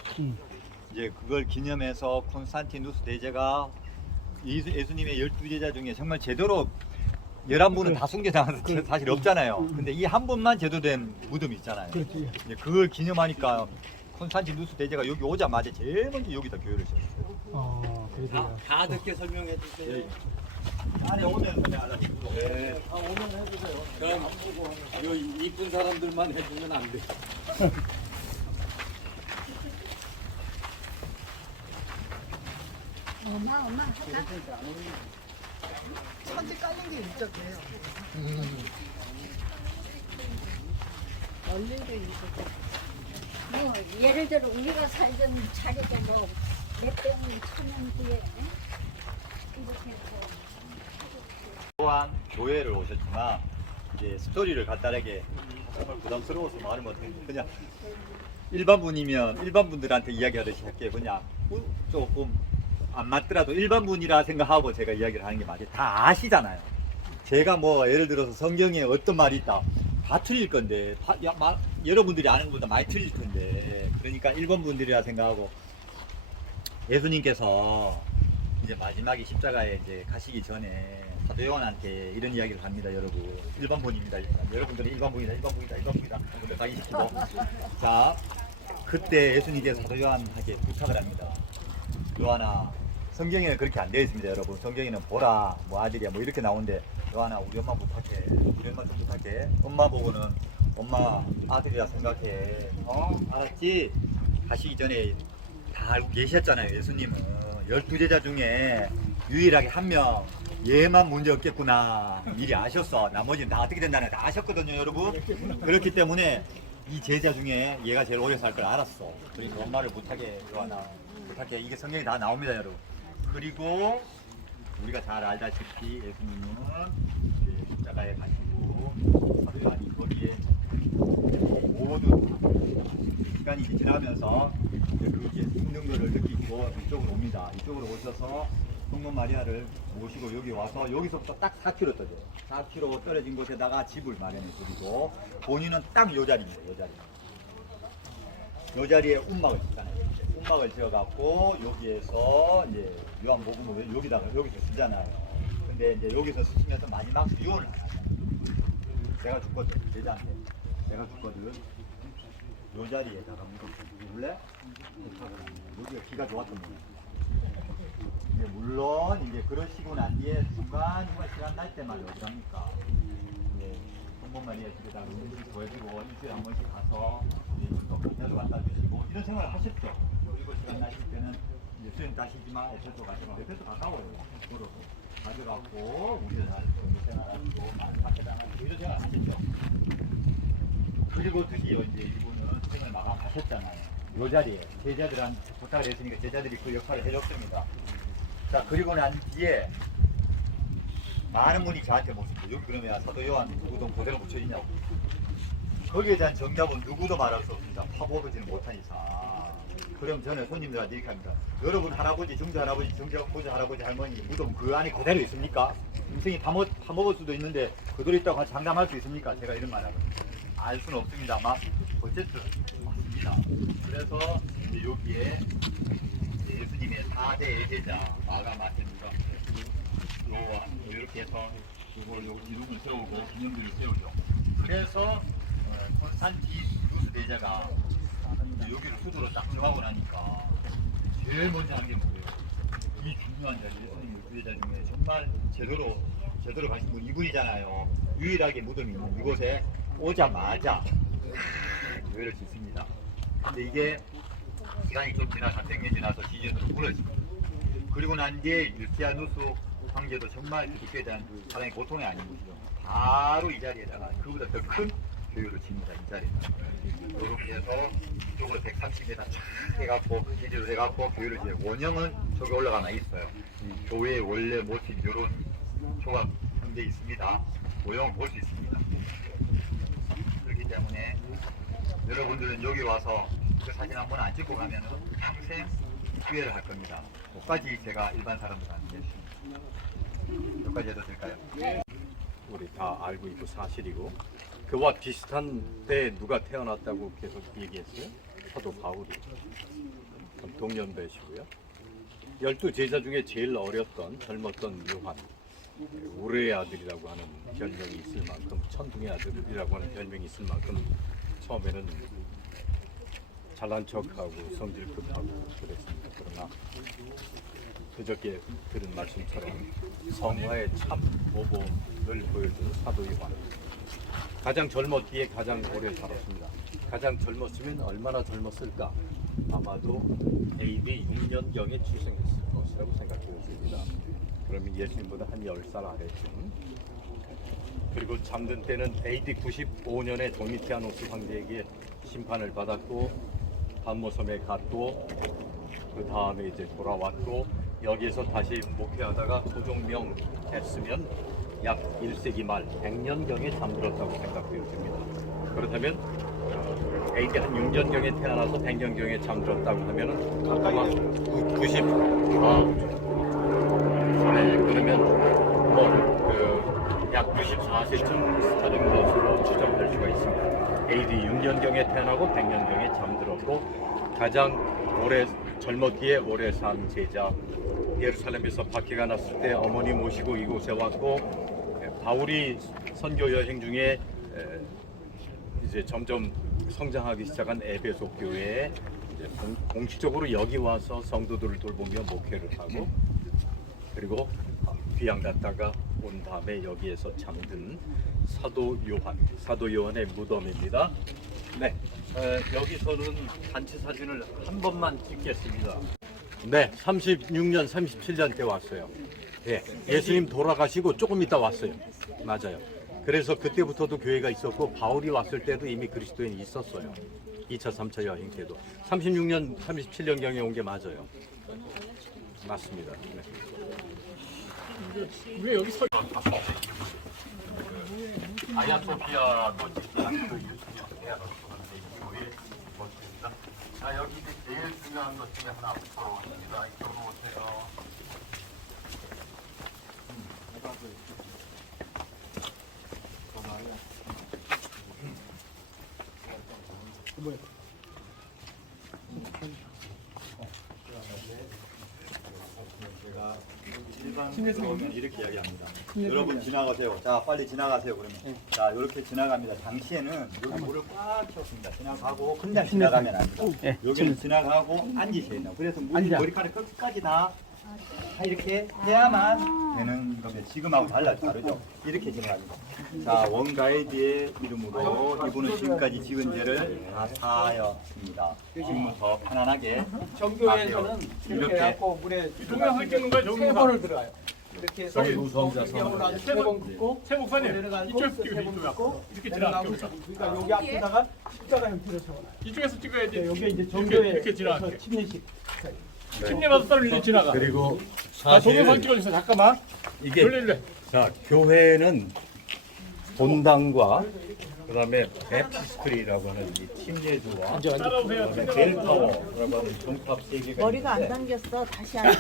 이제 그걸 기념해서 콘스탄티누스 대제가 예수님의 12제자 중에 정말 제대로 11분은 다 순교당한 사실 없잖아요. 근데 이 한 분만 제도된 무덤이 있잖아요. 그렇지. 이제 그걸 기념하니까 콘스탄티누스 대제가 여기 오자마자 제일 먼저 여기다 교회를 세웠어요. 그래요. 다 듣게 설명해 주세요. 안에 오면 그냥 알아듣고. 네. 오면 해주세요. 그럼 요 이쁜 사람들만 해주면 안 돼. 엄마 할까? 천지 깔린 게 진짜 그래요. 뭐 예를 들어 우리가 살던 자리가 뭐 몇백 년, 천년 뒤에 이렇게 해서 또한 교회를 오셨지만 이제 스토리를 간단하게 정말 부담스러워서 말을 못해요. 그냥 일반 분이면 일반 분들한테 이야기하듯이 할게요. 그냥 조금 안 맞더라도 일반 분이라 생각하고 제가 이야기를 하는 게 맞아요. 다 아시잖아요. 제가 뭐 예를 들어서 성경에 어떤 말이 있다 다 틀릴 건데 여러분들이 아는 것보다 많이 틀릴 텐데, 그러니까 일반 분들이라 생각하고 예수님께서 이제 이제 마지막에 십자가에 이제 가시기 전에 사도 요한한테 이런 이야기를 합니다, 여러분. 일반분입니다. 여러분들은 일반분이다. 여러분들 가기시키고. 자, 그때 예수님께서 사도 요한에게 부탁을 합니다. 요한아, 성경에는 그렇게 안 되어 있습니다, 여러분. 성경에는 보라, 뭐 아들이야, 뭐 이렇게 나오는데, 요한아, 우리 엄마 부탁해. 우리 엄마 좀 부탁해. 엄마 보고는 엄마 아들이라 생각해. 알았지? 가시기 전에 다 알고 계셨잖아요, 예수님은. 12제자 중에 유일하게 한 명, 얘만 문제 없겠구나. 미리 아셨어. 나머지는 다 어떻게 된다는 다 아셨거든요, 여러분. 그렇기 때문에 이 제자 중에 얘가 제일 오래 살 걸 알았어. 그러니까 엄마를 부탁해, 요한아. 부탁해. 이게 성경에 다 나옵니다, 여러분. 그리고 우리가 잘 알다시피 예수님은 이제 십자가에 가시고 사도요한이 거기에 모든 시간이 지나면서 이제 죽는 것을 느끼고 이쪽으로 옵니다. 이쪽으로 오셔서 성모 마리아를 모시고 여기 와서 여기서부터 딱 4km 떨어져요. 4km 떨어진 곳에다가 집을 마련해 드리고 본인은 딱 요 자리입니다. 요 자리. 요 자리에 운막을 짓잖아요. 운막을 지어갖고 여기에서 이제 요한복음을 여기서 쓰잖아요. 근데 이제 여기서 쓰시면서 마지막 유언을 하잖아요. 내가 죽거든. 제자한테. 내가 죽거든. 요 자리에다가 묻을래? 여기가 기가 좋았던 거예요. 물론 이제 그러시고 난 뒤에 순간 시간 날 때마다 어디 갑니까? 성모 마리아 집에다가 음식 보여주고 일주일에 한 번씩 가서 또 감자도 갖다 주시고 이런 생활을 하셨죠. 그리고 시간 나실 때는 이제 수행 따시지만 에페소 가시고 에페소 가까워요. 걸어서 가져갖고 우리가 생활하시고 많은 박해당하고 이런 생활을 하셨죠. 그리고 드디어 이제 이분은 생을 마감하셨잖아요. 요 자리에 제자들한테 부탁을 했으니까 제자들이 그 역할을 해줬습니다. 자, 그리고 난 뒤에 많은 분이 저한테 묻습니다. 여기 그러면 사도 요한 누구도 고대가 붙여지냐고. 거기에 대한 정답은 누구도 말할 수 없습니다. 파보지는 못한 이상. 그럼 저는 손님들한테 이렇게 합니다. 여러분 할아버지, 정조 할아버지, 정조 할아버지, 할머니 무덤 그 안에 그대로 있습니까? 인생이 파먹을 수도 있는데 그대로 있다고 같이 장담할 수 있습니까? 제가 이런 말 하거든요. 알 수는 없습니다만 어쨌든 맞습니다. 그래서 이제 여기에 예수님의 4대 예제자 마가 마태 누가 이렇게 해서 이걸 기둥을 세우고 기념들을 세우죠. 그래서 콘스탄티누스 대제가 여기를 수도로 딱 정하고 나니까 제일 먼저 한 게 뭐예요? 이 중요한 자리 예수님 예제자 중에 정말 제대로 가신 분 이분이잖아요. 유일하게 무덤이 있는 이곳에 오자마자 교회를 짓습니다. 근데 이게 시간이 좀 지나서 100년 지나서 지진으로 무너집니다. 그리고 난 뒤에 유티아누스 황제도 정말 그에 대한 사랑의 고통이 아닌 것이죠. 바로 이 자리에다가 그보다 더 큰 교회를 짓니다. 이 자리에다가 이렇게 해서 이쪽으로 130m 쫙 해갖고 지지로 해갖고 교회를 지어요. 원형은 저기 올라가나 있어요. 이 교회의 원래 모습 이런 조각 현재 있습니다. 모형을 볼 수 있습니다. 그렇기 때문에 여러분들은 여기 와서 그 사진 한번 안 찍고 가면 평생 후회를 할 겁니다. 끝까지 제가 일반 사람들한테 여기까지 해도 될까요? 우리 다 알고 있고 사실이고 그와 비슷한 때 누가 태어났다고 계속 얘기했어요? 사도 바울이. 동년배시고요. 12제자 중에 제일 어렸던 젊었던 요한, 우레의 아들이라고 하는 별명이 있을 만큼, 천둥의 아들이라고 하는 별명이 있을 만큼 처음에는 잘난 척하고 성질 급하고 그랬습니다. 그러나 그저께 들은 말씀처럼 성화의 참 모범을 보여준 사도 요한. 가장 젊었기에 가장 오래 살았습니다. 가장 젊었으면 얼마나 젊었을까? 아마도 AD 6년경에 출생했을 것이라고 생각되었습니다. 그러면 예수님보다 한 10살 아래쯤. 그리고 잠든 때는 AD 95년에 도미티아노스 황제에게 심판을 받았고 반모섬에 갔고 그 다음에 이제 돌아왔고 여기에서 다시 목회하다가 도종명 했으면 약 1세기 말 100년경에 잠들었다고 생각되어집니다. 그렇다면 AD 한 6년경에 태어나서 100년경에 잠들었다고 하면은 아마 94. 네, 그러면 약 94세쯤 되는 것으로 추정할 수가 있습니다. AD 6년경에 태어나고 100년경에 잠들었고 가장 오래 젊었기에 오래 산 제자, 예루살렘에서 박해가 났을 때 어머니 모시고 이곳에 왔고, 바울이 선교 여행 중에 이제 점점 성장하기 시작한 에베소 교회에 이제 공식적으로 여기 와서 성도들을 돌보며 목회를 하고, 그리고 귀양 갔다가 온 다음에 여기에서 잠든 사도 요한의 무덤입니다. 네, 여기서는 단체 사진을 한 번만 찍겠습니다. 네, 36년, 37년 때 왔어요. 예, 예수님 돌아가시고 조금 있다 왔어요. 맞아요. 그래서 그때부터도 교회가 있었고, 바울이 왔을 때도 이미 그리스도인이 있었어요. 2차, 3차 여행 때도. 36년, 37년경에 온 게 맞아요. 맞습니다. 네. 왜 여기 서? 아야소피아도 지금 그 유승엽 보십니다. 자, 여기 이제 제일 중요한 것 중에 하나 앞으로 오십니다. 이쪽으로 오세요. 일반 오면 이렇게 이야기합니다. 여러분 지나가세요. 자, 빨리 지나가세요. 그러면 자, 이렇게 지나갑니다. 당시에는 여기 물을 꽉 채웠습니다. 지나가고 그냥 지나가면 안 돼요. 여기는 지나가고 앉으셔야 돼요. 그래서 물이 머리카락 끝까지 다 이렇게 해야만 되는 겁니다. 지금하고 다르죠. 이렇게 지나갑니다. 자, 원가이드의 이름으로 이분은 지금까지 지은 죄를 다 사하였습니다. 지금부터 편안하게 정교회에서는 이렇게 해갖고 물에 동영상 찍는 거야. 세 번을 들어가요. 이렇게 해서 정무성자 영으로 세번 긋고 최 목사님 내려가고 이쪽 세번 긋고 이렇게 내려가고 지나갈게요. 그러니까 여기 앞에다가 십자가 형태로 세워놔요. 이쪽에서 찍어야지. 여기 이제 이렇게 정교회에서 지나갈게. 침례식. 침례받은 사람 이렇게 지나가. 그리고 자, 동영상 사실 찍어주세요. 잠깐만. 이게 돌릴래. 자, 교회는 본당과 그다음에 베프티스트리라고 하는 이 침례주와 따라오세요. 그다음에 벨타워라고 하는 종합 세 개가 머리가 안 있는데 당겼어. 다시 앉아.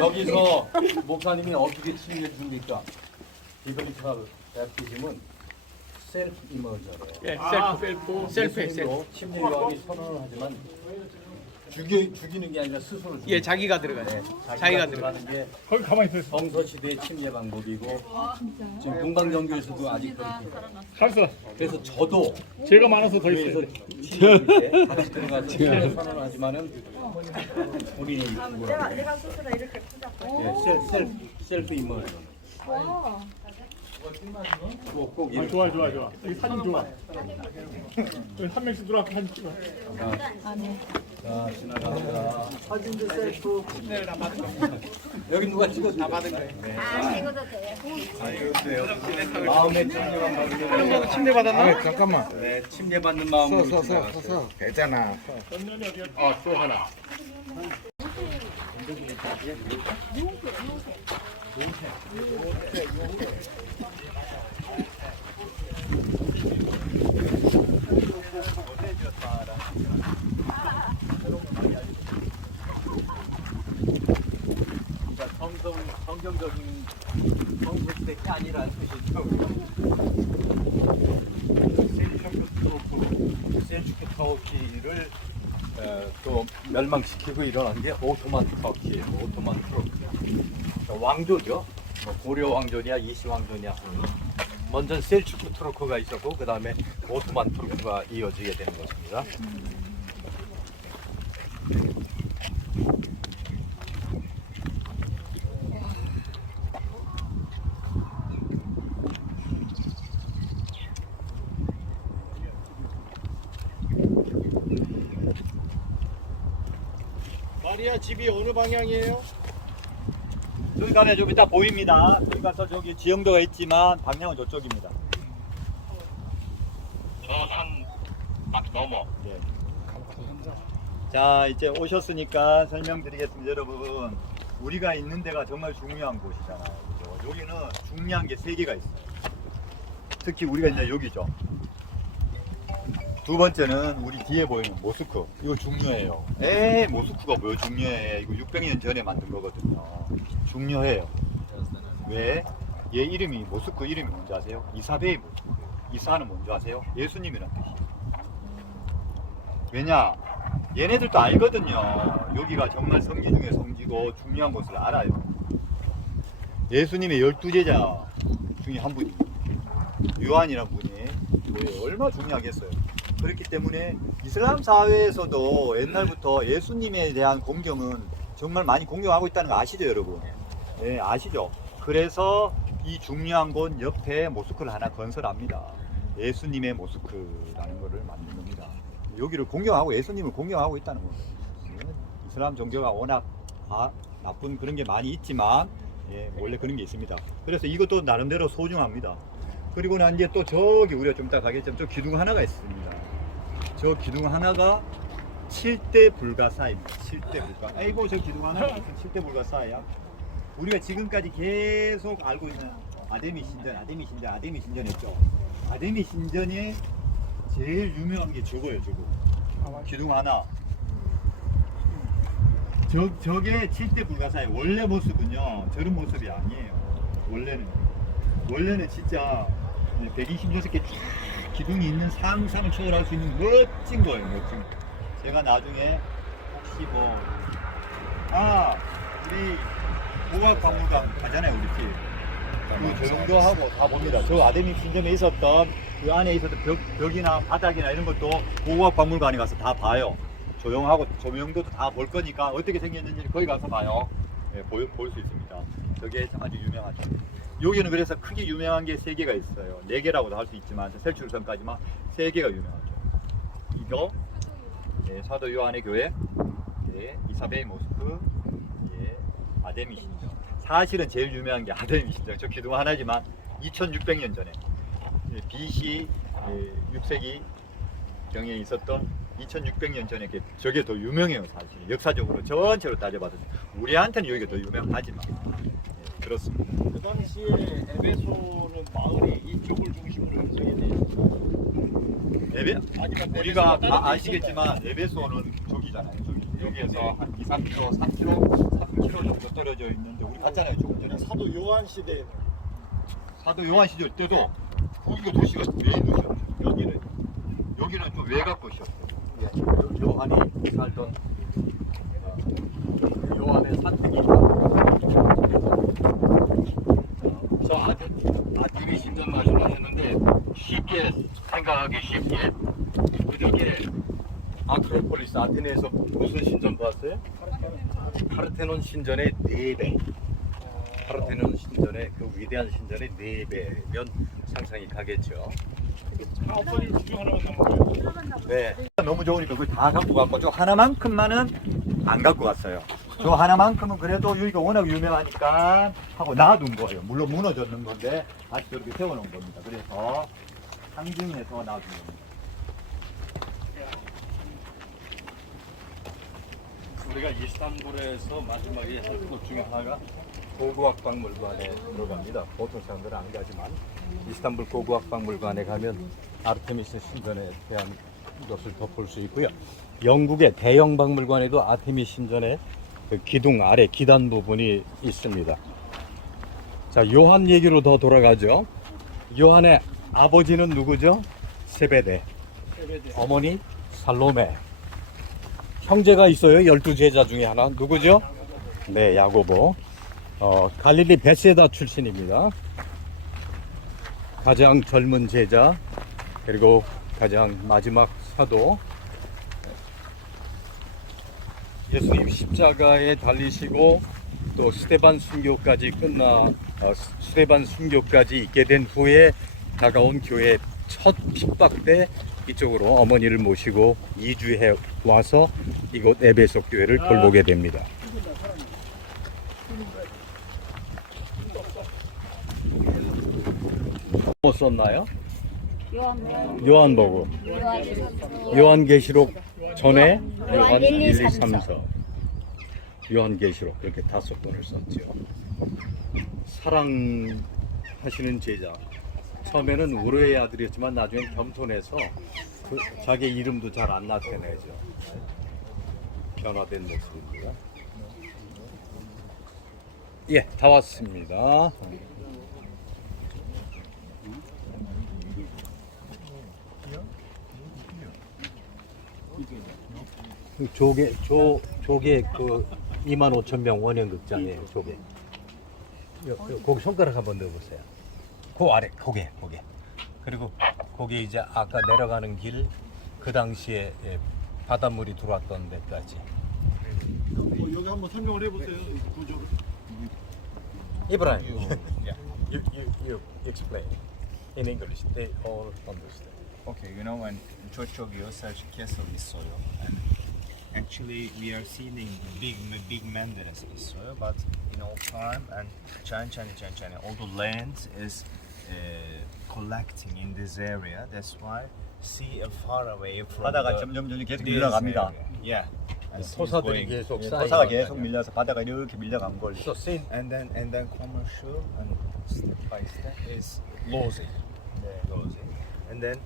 여기서 목사님이 어떻게 침례 줍니까? 비블리컬 베프티즘은 셀프 이머저래요. 예, 셀프. 예수님도 침례 요한이 선언을 하지만 죽이는 게 아니라 스스로 죽이는 예, 자기가 들어가요. 자기가 들어가는 게 거기 가만히 있어. 성서 시대의 침례 방법이고 지금 동방정교에서도 아직 그렇게 가만있어. 그래서 저도 죄가 많아서 더 교회에서 있어요. 침례할 때 같이 들어가서 침례 선언을 하지만은 본인이 내가 스스로 이렇게 푸자. 셀프 이머전 꼭 이렇게 좋아. 여기 사진 좋아. 여기 한 명씩 들어와서 사진 찍어. 자, 지나갑니다. 사진도 셀프. 여기 누가 찍어 다 받은 거예요. 아, 찍어도 돼요. 마음의 침례만 받으면 침례 받았나? 잠깐만. 네, 침례 받는 마음으로 서서 되잖아. 또 하나. 성경적인 성서시대가 아니라는 뜻이죠. 셀주크 터키를 또 멸망시키고 일어난 게 오토만 터키예요. 오토만 터키. 왕조죠. 뭐 고려 왕조냐 이시 왕조냐. 먼저 셀주크 투르크가 있었고 그 다음에 오토만 투르크가 이어지게 되는 것입니다. 마리아 집이 어느 방향이에요? 저기 가면 좀 이따 보입니다. 저기 가서 저기 지형도가 있지만 방향은 저쪽입니다. 저 산 막 넘어. 네. 자, 이제 오셨으니까 설명드리겠습니다. 여러분, 우리가 있는 데가 정말 중요한 곳이잖아요. 그죠? 여기는 중요한 게 3개가 있어요. 특히 우리가 이제 여기죠. 두 번째는 우리 뒤에 보이는 모스크. 이거 중요해요. 모스크가 뭐요? 중요해. 이거 600년 전에 만든 거거든요. 중요해요. 왜? 얘 이름이 모스크 이름이 뭔지 아세요? 이사베의 모스크예요. 이사는 뭔지 아세요? 예수님이란 뜻이에요. 왜냐? 얘네들도 알거든요. 여기가 정말 성지 중에 성지고 중요한 것을 알아요. 예수님의 12제자 중에 한 분이 요한이라는 분이 뭐예요? 얼마나 중요하겠어요. 그렇기 때문에 이슬람 사회에서도 옛날부터 예수님에 대한 공경은 정말 많이 공경하고 있다는 거 아시죠, 여러분? 네, 아시죠? 그래서 이 중요한 곳 옆에 모스크를 하나 건설합니다. 예수님의 모스크라는 것을 만든 겁니다. 여기를 공경하고 예수님을 공경하고 있다는 거예요. 이슬람 종교가 워낙 나쁜 그런 게 많이 있지만 원래 그런 게 있습니다. 그래서 이것도 나름대로 소중합니다. 그리고 난 이제 또 저기 우리가 좀 이따 가겠지만 저 기둥 하나가 있습니다. 저 기둥 하나가 7대 불가사입니다. 7대 불가. 아이고 저 기둥 하나 7대 불가사야. 우리가 지금까지 계속 알고 있는 아데미 신전 했죠. 아데미 신전이 제일 유명한 게 저거예요, 저거. 기둥 하나. 저게 7대 불가사의 원래 모습은요, 저런 모습이 아니에요. 원래는 진짜 126개 쫙 기둥이 있는 상상을 초월할 수 있는 멋진 거예요, 멋진 거. 제가 나중에 혹시 우리 고각박물관 가잖아요, 우리 팀. 그 정도 하고 다 봅니다. 저 아데미 신전에 있었던 그 안에 있었던 벽이나 바닥이나 이런 것도 고각박물관에 가서 다 봐요. 조용하고 조명도도 다 볼 거니까 어떻게 생겼는지 거기 가서 봐요. 네, 볼 수 있습니다. 저게 아주 유명하죠. 여기는 그래서 크게 유명한 게 3개가 있어요. 4개라고도 할 수 있지만 셀출성까지만 3개가 유명하죠. 이거 사도 요한의 교회, 이사베이 모스크, 아데미 신전. 사실은 제일 유명한 게 아데미 신전. 저 기둥 하나지만 2600년 전에 BC 6세기 경에 있었던 2600년 전에 저게 더 유명해요. 사실 역사적으로 전체로 따져봐도 우리한테는 여기가 더 유명하지만 그렇습니다. 그 당시에 에베소는 마을이 이쪽을 중심으로 형성했네요. 우리가 다 아시겠지만 에베소는 저기잖아요. 여기에서 한 2-3km, 3km 정도 떨어져 있는데 우리 갔잖아요, 조금 전에. 사도 요한 시대. 사도 요한 시절 때도 거기가 도시가 메인 도시였죠. 여기는 좀 외곽 도시였어요. 요한이 살던 요한의 산택이니까. 저 아테미 신전 말씀하셨는데 쉽게 생각하기 쉽게 그저께 아크로폴리스 아테네에서 무슨 신전 봤어요? 파르테논 신전의 4배. 파르테논 신전의 그 위대한 신전의 4배면 상상이 가겠죠. 네. 너무 좋으니까 그걸 다 갖고 갔고 저 하나만큼만은 안 갖고 갔어요. 저 하나만큼은 그래도 여기가 워낙 유명하니까 하고 놔둔 거예요. 물론 무너졌는 건데 다시 저렇게 세워놓은 겁니다. 그래서 상징해서 놔둔 겁니다. 우리가 이스탄불에서 마지막에 할 것 중에 하나가 고고학박물관에 들어갑니다. 보통 사람들은 안 가지만 이스탄불 고고학박물관에 가면 아르테미스 신전에 대한 것을 더 볼 수 있고요. 영국의 대형 박물관에도 아르테미스 신전의 그 기둥 아래 기단 부분이 있습니다. 자, 요한 얘기로 더 돌아가죠. 요한의 아버지는 누구죠? 세베데. 어머니 살로메. 형제가 있어요. 12제자 중에 하나. 누구죠? 네, 야고보. 갈릴리 베세다 출신입니다. 가장 젊은 제자, 그리고 가장 마지막 사도. 예수님 십자가에 달리시고 또 스데반 순교까지 스데반 순교까지 있게 된 후에 다가온 교회 첫 핍박 때 이쪽으로 어머니를 모시고 이주해 와서 이곳 에베소 교회를 돌보게 됩니다. 뭐 썼나요? 요한복음, 요한계시록 전에 요한 1, 2, 3, 4 요한계시록 이렇게 5권을 썼죠. 사랑하시는 제자. 처음에는 우르의 아들이었지만 나중에 겸손해서 자기 이름도 잘 안 나타내죠. 변화된 모습입니다. 예, 다 왔습니다. 조개 그 25,000명 원형극장이에요. 조개. 거기 손가락 한번 넣어보세요. 그 아래 고개. 그리고 거기 이제 아까 내려가는 길 그 당시에 바닷물이 들어왔던 데까지. 여기 한번 설명을 해보세요. 이 구조를. Ibrahim, you explain in English. They all understand. Okay, you know, and 저쪽이요 사실 castle 있어요. And actually we are seeing big mandalas 있어요. But in all time and 천천히 all the land is collecting in this area. That's why sea are far away from 바다가 the, 점점 계속 this 밀려갑니다. area. Yeah. And sea is 토사들이 going- 계속 토사가 쌓이고. 계속 밀려서 바다가 이렇게 밀려간 걸. So sin and then commercial and step by step is losing. And then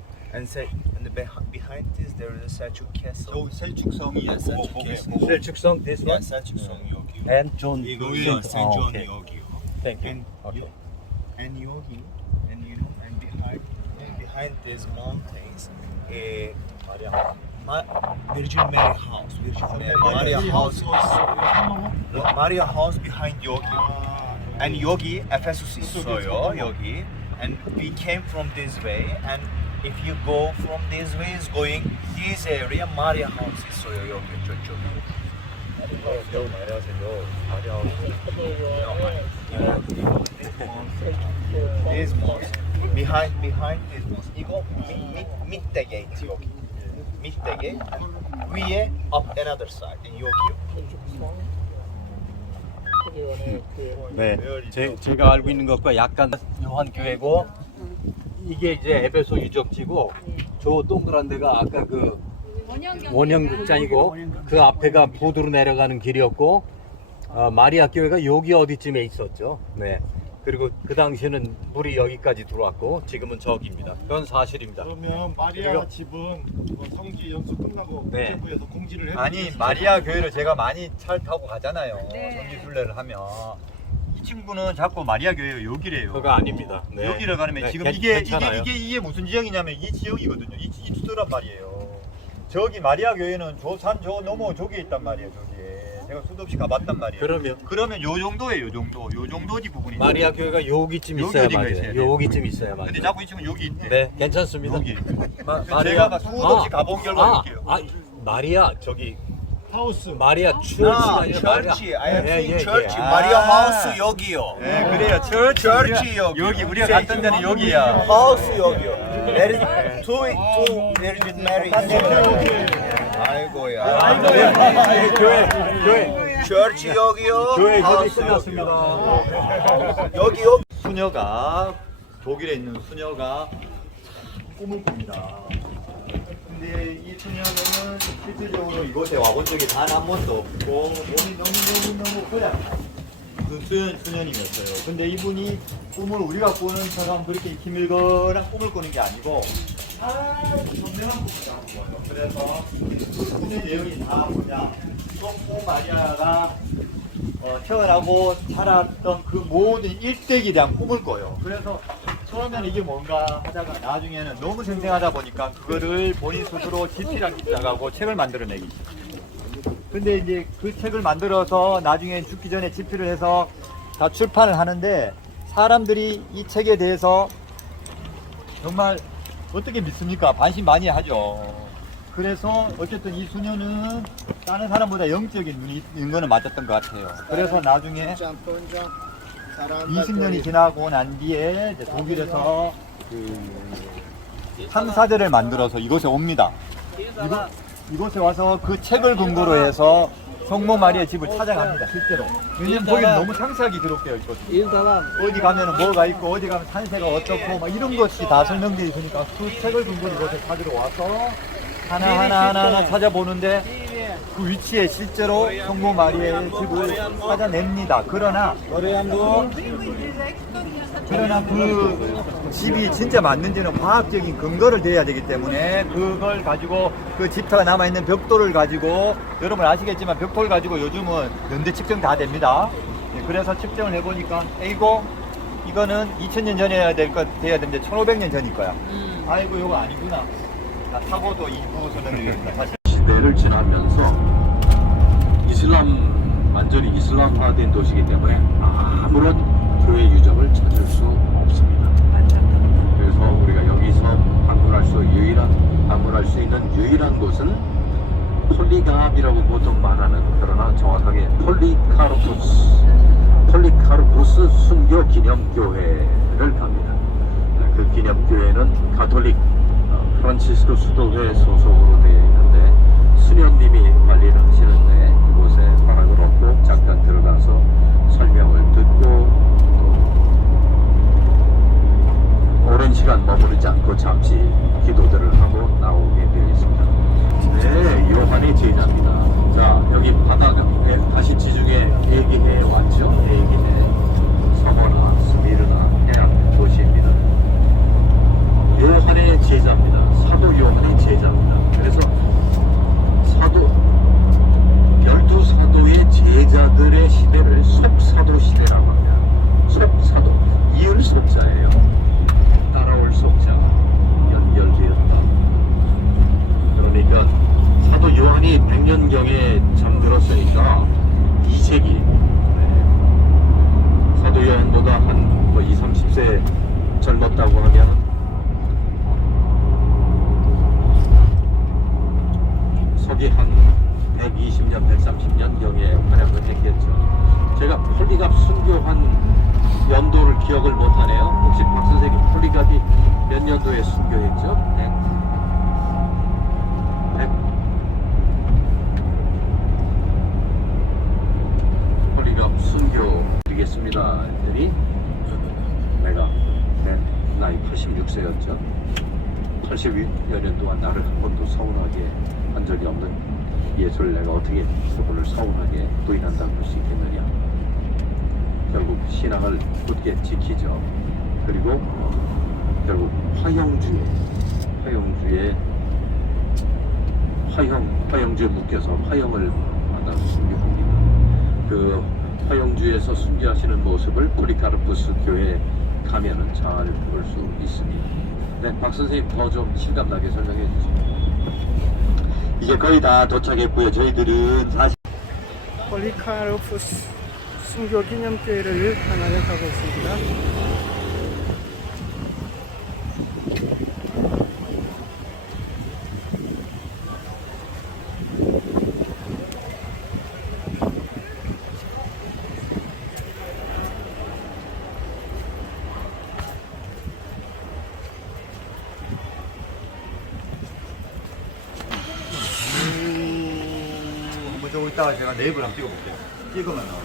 behind this there is a Seljuk castle. 셀축성이 Yeah, Seljuk 고개. castle. 셀축성 this Yeah, one Seljuk 여기요. and John. 이거요, John okay. 여기요. Thank you. And Okay. and 여기 and you know and behind these mountains, Virgin Mary House, Maria House, Maria House behind 여기. And 여기 에페소스 있어요 여기. And we came from this way, and if you go from this way, is going this area, Maria House 있어요 여기 저쪽. This mosque, behind this mosque, 이거 밑에 게이트 여기. 밑에 게이트 위에 up another side, 여기요. 네, 제가 알고 있는 것과 약간 묘한 교회고 이게 이제 에베소 유적지고 저 동그란 데가 아까 그 원형극장이고 그 앞에가 보드로 내려가는 길이었고 마리아 교회가 여기 어디쯤에 있었죠. 네. 그리고 그 당시에는 물이 여기까지 들어왔고 지금은 저기입니다. 그건 사실입니다. 그러면 마리아 집은 뭐 성지 연수 끝나고 네. 국제부에서 공지를 해. 아니 마리아 교회를 제가 많이 차를 타고 가잖아요. 전기 순례를 하면 이 친구는 자꾸 마리아 교회 여기래요. 그거 아닙니다. 네. 여기를 가면 네, 지금 괜찮아요. 이게 무슨 지역이냐면 이 지역이거든요. 이 투도란 말이에요. 저기 마리아 교회는 저 산 저 너머 저기에 있단 말이에요. 저기에 제가 수도 없이 가봤단 말이에요. 그러면 요 정도예요. 요 정도지 부분이. 마리아 교회가 여기쯤 여기 있어야 어딘가 맞아요. 있어야 돼요. 여기쯤 있어야 맞아요. 근데 자꾸 이 친구 여기 있대. 네, 괜찮습니다. 여기. 마리아 제가 막 수도 없이 가본 결과 여기요. 마리아 저기 하우스. 마리아 추어치가 아니라 마리아. Church, I am saying 예. church, 아. Maria House 여기요. 네, 그래요. Church 여기 우리가 갔던 데는 여기야. House 여기요. There is two Virgin Mary. 아이고야. 교회 Church 여기요. 교회 협의 House 끝났습니다. 여기요. 수녀가 독일에 있는 수녀가 꿈을 꿉니다. 근데 이 수녀는 실질적으로 이곳에 와본 적이 단 한 번도 없고 몸이 너무 고약한 그 수녀님이었어요. 근데 이분이 꿈을 우리가 꾸는 처럼 그렇게 힘들거나 꿈을 꾸는 게 아니고 아주 선명한 꿈을 하는 거예요. 그래서 그 꿈의 내용이 다 뭐냐, 성모 마리아가 태어나고 자랐던 그 모든 일대기에 대한 꿈을 꿔요. 그래서 처음에는 이게 뭔가 하다가 나중에는 너무 생생하다 보니까 그거를 본인 스스로 집필하기 시작하고 책을 만들어내기 시작해요. 근데 이제 그 책을 만들어서 나중에 죽기 전에 집필을 해서 다 출판을 하는데 사람들이 이 책에 대해서 정말 어떻게 믿습니까? 반신 많이 하죠. 그래서 어쨌든 이 수녀는 다른 사람보다 영적인 눈이 있는 거는 맞았던 것 같아요. 그래서 나중에 20년이 지나고 난 뒤에 이제 독일에서 그 탐사대를 만들어서 이곳에 옵니다. 이곳에 와서 그 책을 근거로 해서 성모 마리아 집을 찾아갑니다. 실제로. 왜냐면 거기는 너무 상세하게 기록되어 있거든요. 어디 가면 뭐가 있고 어디 가면 산세가 어떻고 막 이런 것이 다 설명되어 있으니까 그 책을 근거로 이곳에 찾으러 와서 하나 찾아보는데 그 위치에 실제로 성모 마리아의 집을 찾아냅니다. 그러나 그 집이 진짜 맞는지는 과학적인 근거를 대야 되기 때문에 그걸 가지고 그 집터가 남아있는 벽돌을 가지고 여러분 아시겠지만 벽돌 가지고 요즘은 연대 측정 다 됩니다. 그래서 측정을 해보니까 이거는 2000년 전에 돼야 되는데 1500년 전일 거야. 아이고 이거 아니구나. 사고도 2부 설명드리겠습니다. 시대는 시대를 지나면서 완전히 이슬람화된 도시이기 때문에 아무런 교회 유적을 찾을 수 없습니다. 그래서 우리가 여기서 방문할 수 있는 유일한 곳은 폴리갑이라고 보통 말하는, 그러나 정확하게 폴리카르푸스 순교 기념교회를 갑니다. 그 기념교회는 가톨릭 프란치스코 수도회 소속으로 되어 있는데 수녀님이 관리를 하시는데 이곳에 허락을 얻고 잠깐 들어가서 설명을 듣고 또 오랜 시간 머무르지 않고 잠시 기도들을 하고 나오게 되어 있습니다. 네, 요한의 제자입니다. 자, 여기 바다가 다시 지중해 대기해에 왔죠. 대기해, 서머나, 스미르나 해양 도시입니다. 요한의 제자입니다. 사도 요한의 제자입니다. 그래서 열두 사도의 제자들의 시대를 속사도 시대라고 합니다. 속사도, 이을 속자예요. 따라올 속자가 연결되었다. 그러니까 사도 요한이 100년경에 잠들었으니까 2세기, 사도 요한보다 한 20, 30세 젊었다고 하면 서기 한 120년, 130년경에 활약을 했겠죠. 제가 폴리갑 순교한 연도를 기억을 못하네요. 혹시 박 선생님 폴리갑이 몇 년도에 순교했죠? 100 폴리갑 순교 드리겠습니다 했더니 내가 나이 86세였죠. 80여 년 동안 나를 한 번도 서운하게 한 적이 없는 예수를 내가 어떻게 그분을 서운하게 부인한다고 할 수 있겠느냐. 결국 신앙을 굳게 지키죠. 그리고 결국 화영주에 묶여서 화영을 만나서 순교합니다. 그 화영주에서 순교하시는 모습을 폴리카르푸스 교회에 가면은 잘 볼 수 있습니다. 네, 박 선생님 더 좀 실감나게 설명해 주시죠. 이제 거의 다 도착했고요. 저희들은 사실 폴리카르푸스 순교 기념교회를 향하여 가고 있습니다. 조금 이따가 제가 네이버를 한번 찍어볼게요. 찍으면 나와요.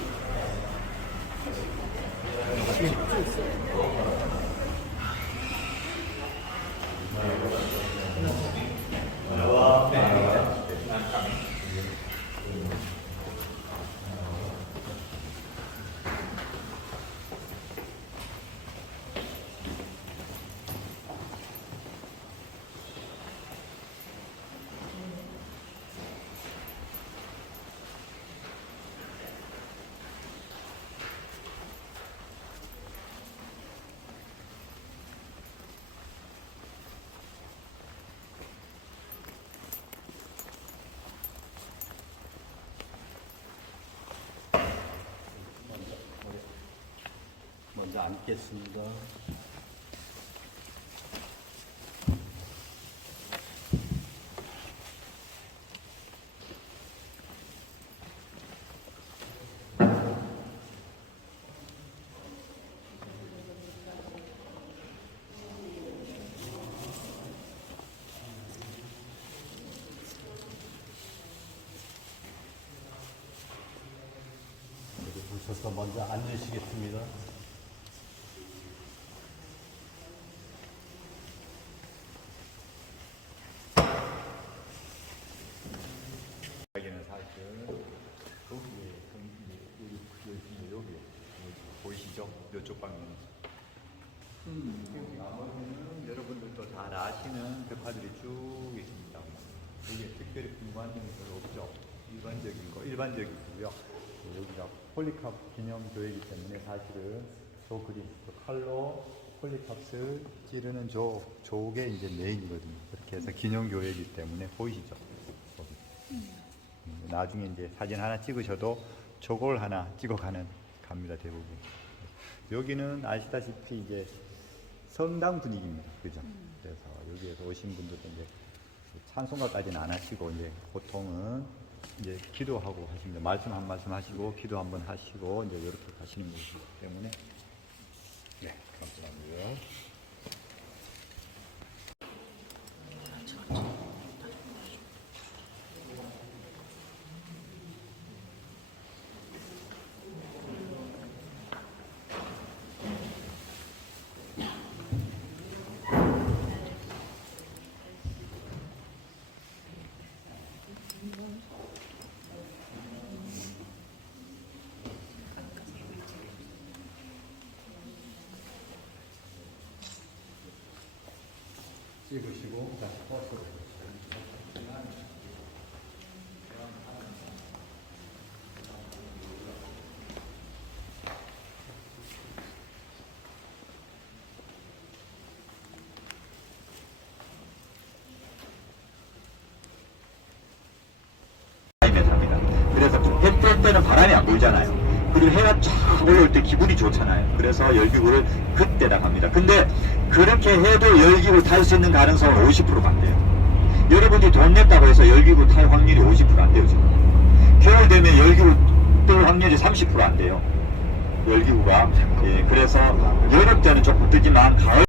먼저 앉겠습니다. 오셔서 먼저 앉으시겠습니다. 여기는 사실은 여기 보이시죠? 이쪽 방면. 나머지는 여러분들도 잘 아시는 벽화들이 쭉 있습니다. 여기에 특별히 궁금한 점이 별로 없죠. 일반적이고요. 여기가 폴리캅 기념교회이기 때문에 사실은 저 그림, 저 칼로 폴리캅을 찌르는 저게 이제 메인이거든요. 그렇게 해서 기념교회이기 때문에 보이시죠? 나중에 이제 사진 하나 찍으셔도 저걸 하나 찍어가는 갑니다, 대부분. 여기는 아시다시피 이제 성당 분위기입니다. 그죠? 그래서 여기에서 오신 분들도 이제 찬송가까지는 안 하시고 이제 보통은 이제 기도하고 하십니다. 말씀 한 말씀 하시고 기도 한번 하시고 이제 이렇게 하시는 거기 때문에. 네, 감사합니다. 찍으시고 다시 버스로 그래서 해 뜰 때는 바람이 안 불잖아요. 그리고 해가 쫙 올라올 때 기분이 좋잖아요. 그래서 열기구를 그때다 갑니다. 근데 그렇게 해도 열기구 탈 수 있는 가능성은 50% 간대요. 여러분들이 돈 냈다고 해서 열기구 탈 확률이 50%안 돼요, 지금. 겨울 되면 열기구 뜰 확률이 30% 안 돼요. 열기구가. 예, 그래서 여름 때는 조금 뜨지만 가을